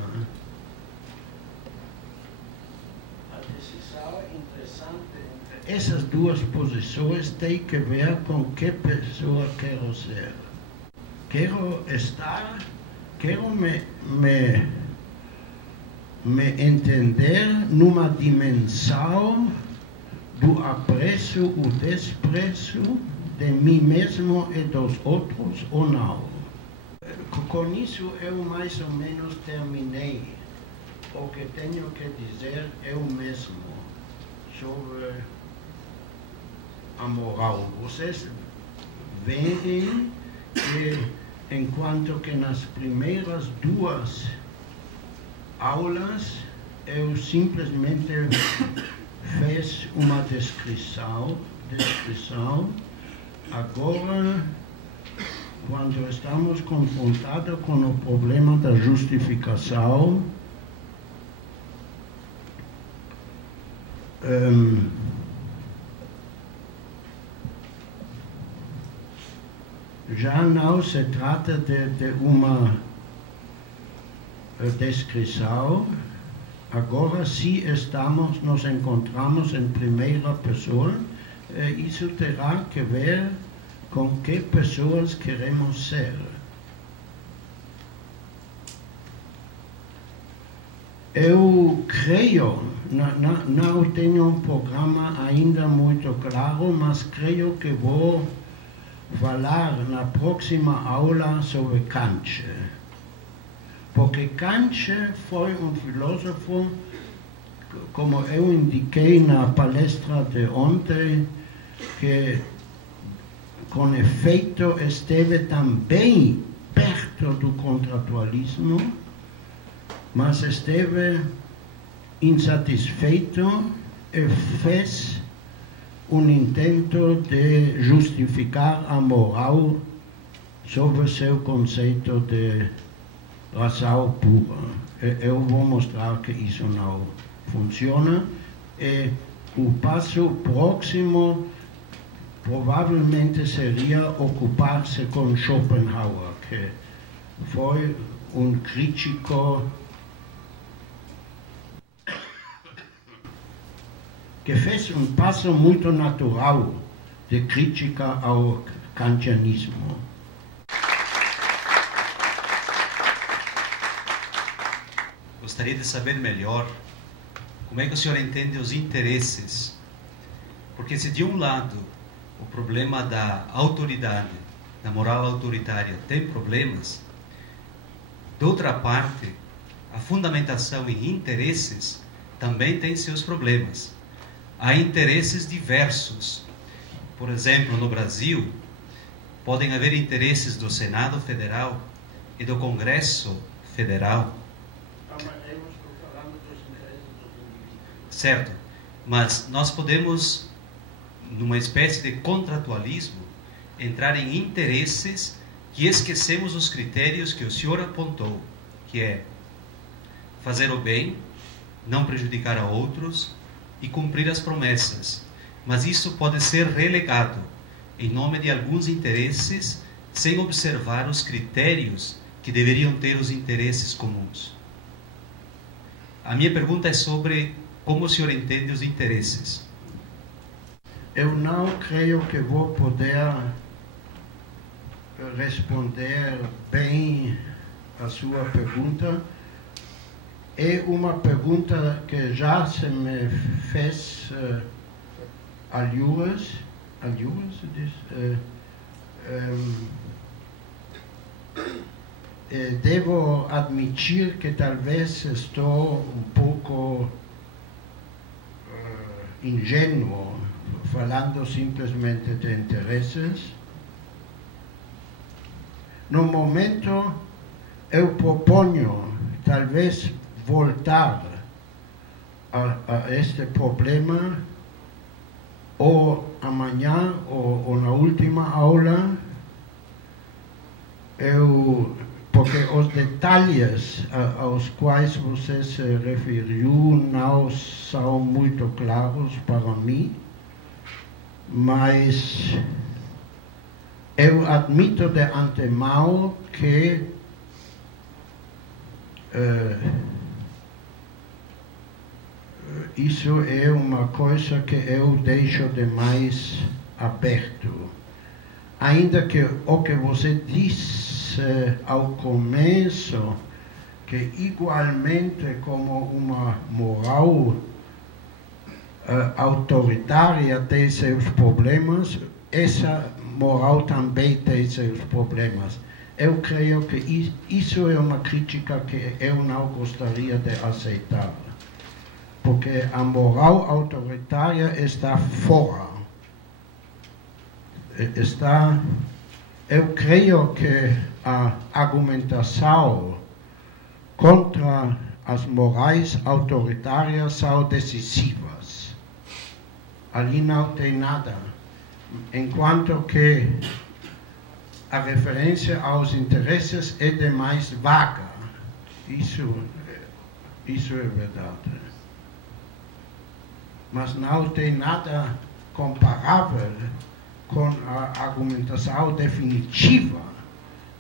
a decisão interessante entre essas duas posições tem que ver com que pessoa quero ser. Quero me entender numa dimensão do apreço ou desprezo de mim mesmo e dos outros ou não. Com isso eu mais ou menos terminei o que tenho que dizer eu mesmo sobre a moral. Vocês veem que, enquanto que nas primeiras duas aulas eu simplesmente fiz uma descrição, agora, quando estamos confrontados com o problema da justificação, já não se trata de uma descrição. Agora, se nos encontramos em primeira pessoa, isso terá que ver com que pessoas queremos ser. Eu creio, não tenho um programa ainda muito claro, mas creio que vou falar na próxima aula sobre Kant. Porque Kant foi um filósofo, como eu indiquei na palestra de ontem, que com efeito esteve também perto do contratualismo, mas esteve insatisfeito e fez um intento de justificar a moral sobre seu conceito de razão pura. Eu vou mostrar que isso não funciona, e o passo próximo provavelmente seria ocupar-se com Schopenhauer, que foi um crítico que fez um passo muito natural de crítica ao kantianismo. Gostaria de saber melhor como é que o senhor entende os interesses. Porque se de um lado o problema da autoridade, da moral autoritária tem problemas, de outra parte, a fundamentação em interesses também tem seus problemas. Há interesses diversos. Por exemplo, no Brasil, podem haver interesses do Senado Federal e do Congresso Federal. Certo, mas nós podemos, numa espécie de contratualismo, entrar em interesses que esquecemos os critérios que o senhor apontou, que é fazer o bem, não prejudicar a outros e cumprir as promessas. Mas isso pode ser relegado em nome de alguns interesses, sem observar os critérios que deveriam ter os interesses comuns. A minha pergunta é sobre como o senhor entende os interesses. Eu não creio que vou poder responder bem a sua pergunta. É uma pergunta que já se me fez algures, devo admitir que talvez estou um pouco ingênuo, falando simplesmente de interesses. No momento, eu proponho, talvez, voltar a este problema, ou amanhã, ou na última aula, porque os detalhes aos quais você se referiu não são muito claros para mim, mas eu admito de antemão que isso é uma coisa que eu deixo demais aberto. Ainda que o que você disse ao começo, que igualmente como uma moral autoritária tem seus problemas, essa moral também tem seus problemas. Eu creio que isso é uma crítica que eu não gostaria de aceitar, porque a moral autoritária está fora. Eu creio que a argumentação contra as morais autoritárias são decisivas. Ali não tem nada, enquanto que a referência aos interesses é demais vaga. Isso é verdade. Mas não tem nada comparável com a argumentação definitiva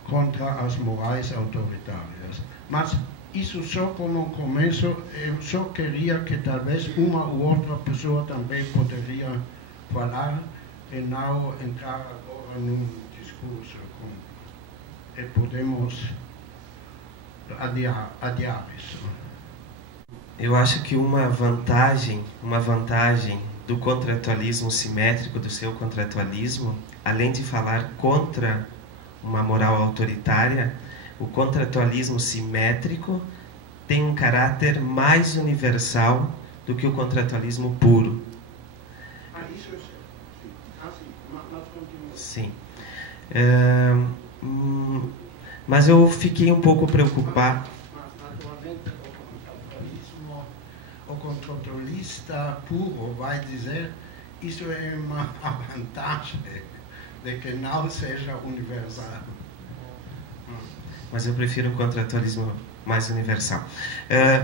contra as morais autoritárias. Mas isso só como começo, eu só queria que talvez uma ou outra pessoa também poderia falar e não entrar agora num discurso. E podemos adiar isso. Eu acho que uma vantagem do contratualismo simétrico, do seu contratualismo, além de falar contra uma moral autoritária, o contratualismo simétrico tem um caráter mais universal do que o contratualismo puro. Isso é certo. Mas continua. Sim. Mas eu fiquei um pouco preocupado. Naturalmente, o contratualista puro vai dizer isso é uma vantagem de que não seja universal. Mas eu prefiro o contratualismo mais universal. É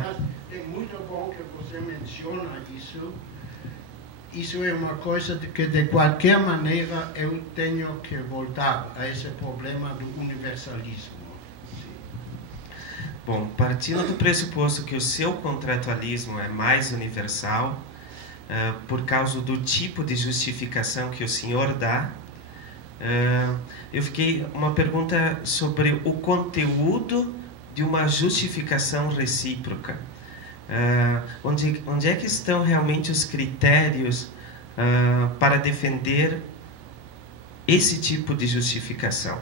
muito bom que você menciona isso. Isso é uma coisa que, de qualquer maneira, eu tenho que voltar a esse problema do universalismo. Bom, partindo do pressuposto que o seu contratualismo é mais universal, por causa do tipo de justificação que o senhor dá, eu fiquei uma pergunta sobre o conteúdo de uma justificação recíproca. Onde é que estão realmente os critérios para defender esse tipo de justificação?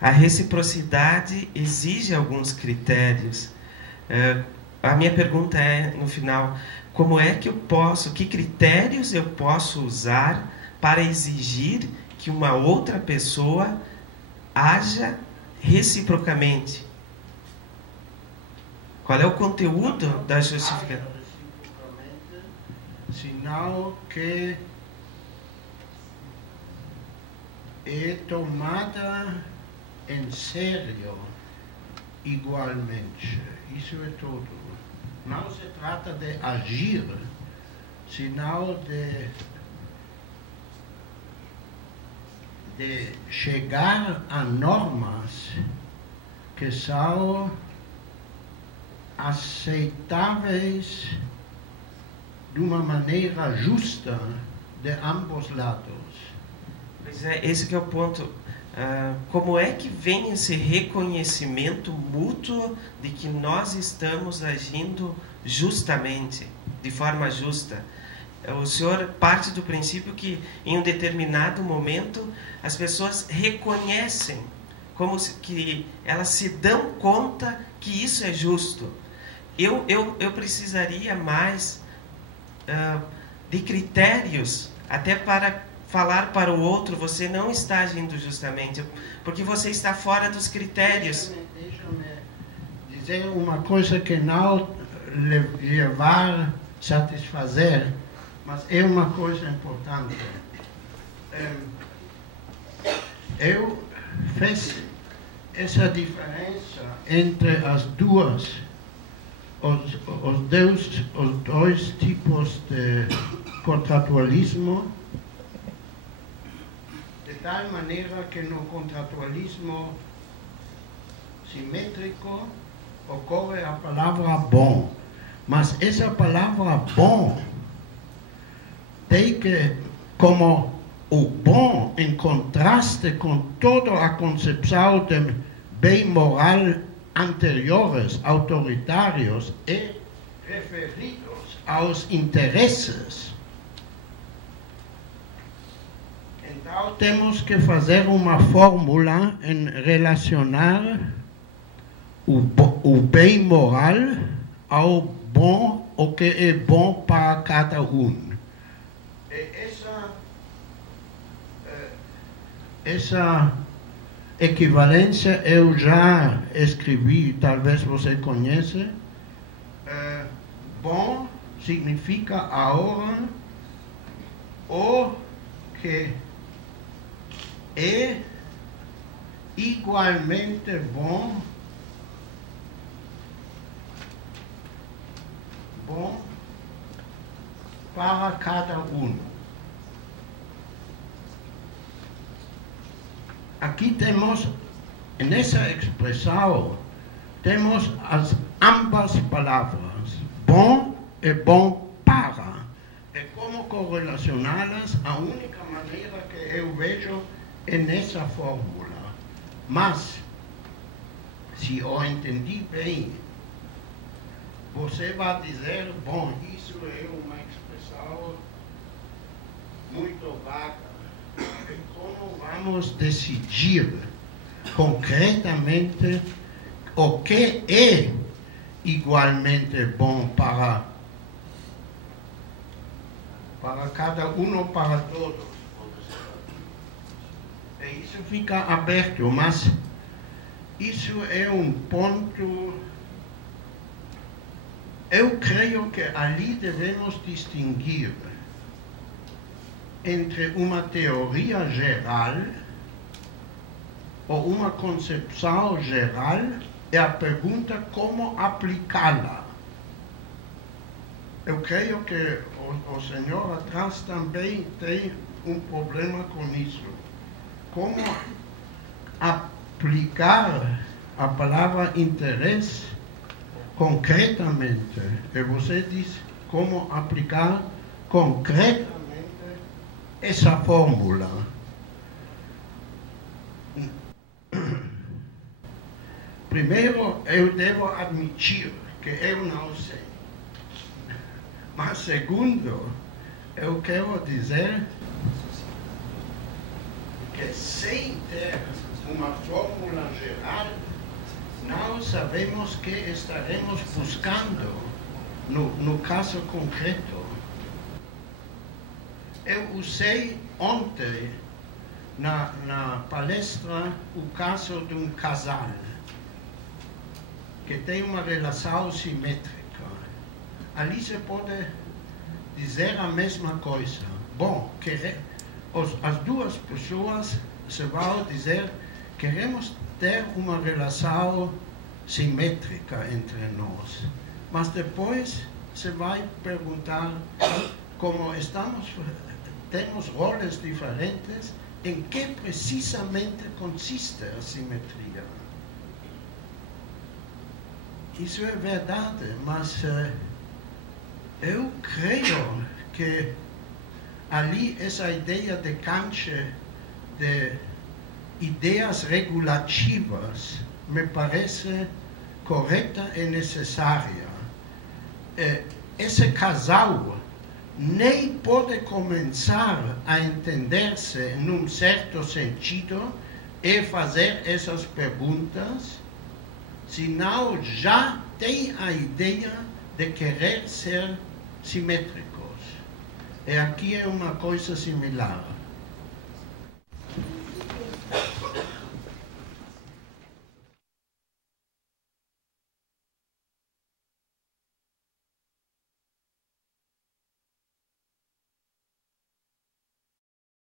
A reciprocidade exige alguns critérios. A minha pergunta é, no final, que critérios eu posso usar para exigir que uma outra pessoa haja reciprocamente? Qual é o conteúdo da justificação? Sinal que é tomada em sério igualmente. Isso é tudo. Não se trata de agir, senão de chegar a normas que são aceitáveis de uma maneira justa de ambos lados. Pois é, esse que é o ponto. Como é que vem esse reconhecimento mútuo de que nós estamos agindo justamente, de forma justa? O senhor parte do princípio que em um determinado momento as pessoas reconhecem, como que elas se dão conta que isso é justo. Eu precisaria mais de critérios, até para falar para o outro, você não está agindo justamente, porque você está fora dos critérios. Deixa-me dizer uma coisa que não levar satisfazer, mas é uma coisa importante. Eu fiz essa diferença entre as duas, os dois tipos de contratualismo, de tal maneira que no contratualismo simétrico ocorre a palavra bom, mas essa palavra bom tem que, como o bom em contraste com toda a concepção de bem moral anteriores, autoritários e referidos aos interesses. Então temos que fazer uma fórmula em relacionar o bem moral ao bom, o que é bom para cada um. Essa equivalência eu já escrevi, talvez você conheça. Bom significa agora o que é igualmente bom para cada um. Aqui temos, nessa expressão, temos ambas palavras. Bom e bom para. E como correlacioná-las, a única maneira que eu vejo é nessa fórmula. Mas, se eu entendi bem, você vai dizer, bom, isso é uma expressão muito vaga. Como vamos decidir concretamente o que é igualmente bom para cada um ou para todos? E isso fica aberto, mas isso é um ponto. Eu creio que ali devemos distinguir entre uma teoria geral ou uma concepção geral e a pergunta como aplicá-la. Eu creio que o senhor atrás também tem um problema com isso. Como aplicar a palavra interesse concretamente? E você diz como aplicar concretamente essa fórmula. Primeiro, eu devo admitir que eu não sei. Mas segundo, eu quero dizer que sem ter uma fórmula geral, não sabemos o que estaremos buscando no caso concreto. Eu usei ontem na palestra o caso de um casal que tem uma relação simétrica. Ali se pode dizer a mesma coisa. Bom, as duas pessoas se vão dizer, queremos ter uma relação simétrica entre nós. Mas depois se vai perguntar, como temos roles diferentes, em que precisamente consiste a simetria. Isso é verdade, mas eu creio que ali essa ideia de Kant de ideias regulativas me parece correta e necessária. Esse casal nem pode começar a entender-se num certo sentido e fazer essas perguntas, senão já tem a ideia de querer ser simétricos. E aqui é uma coisa similar.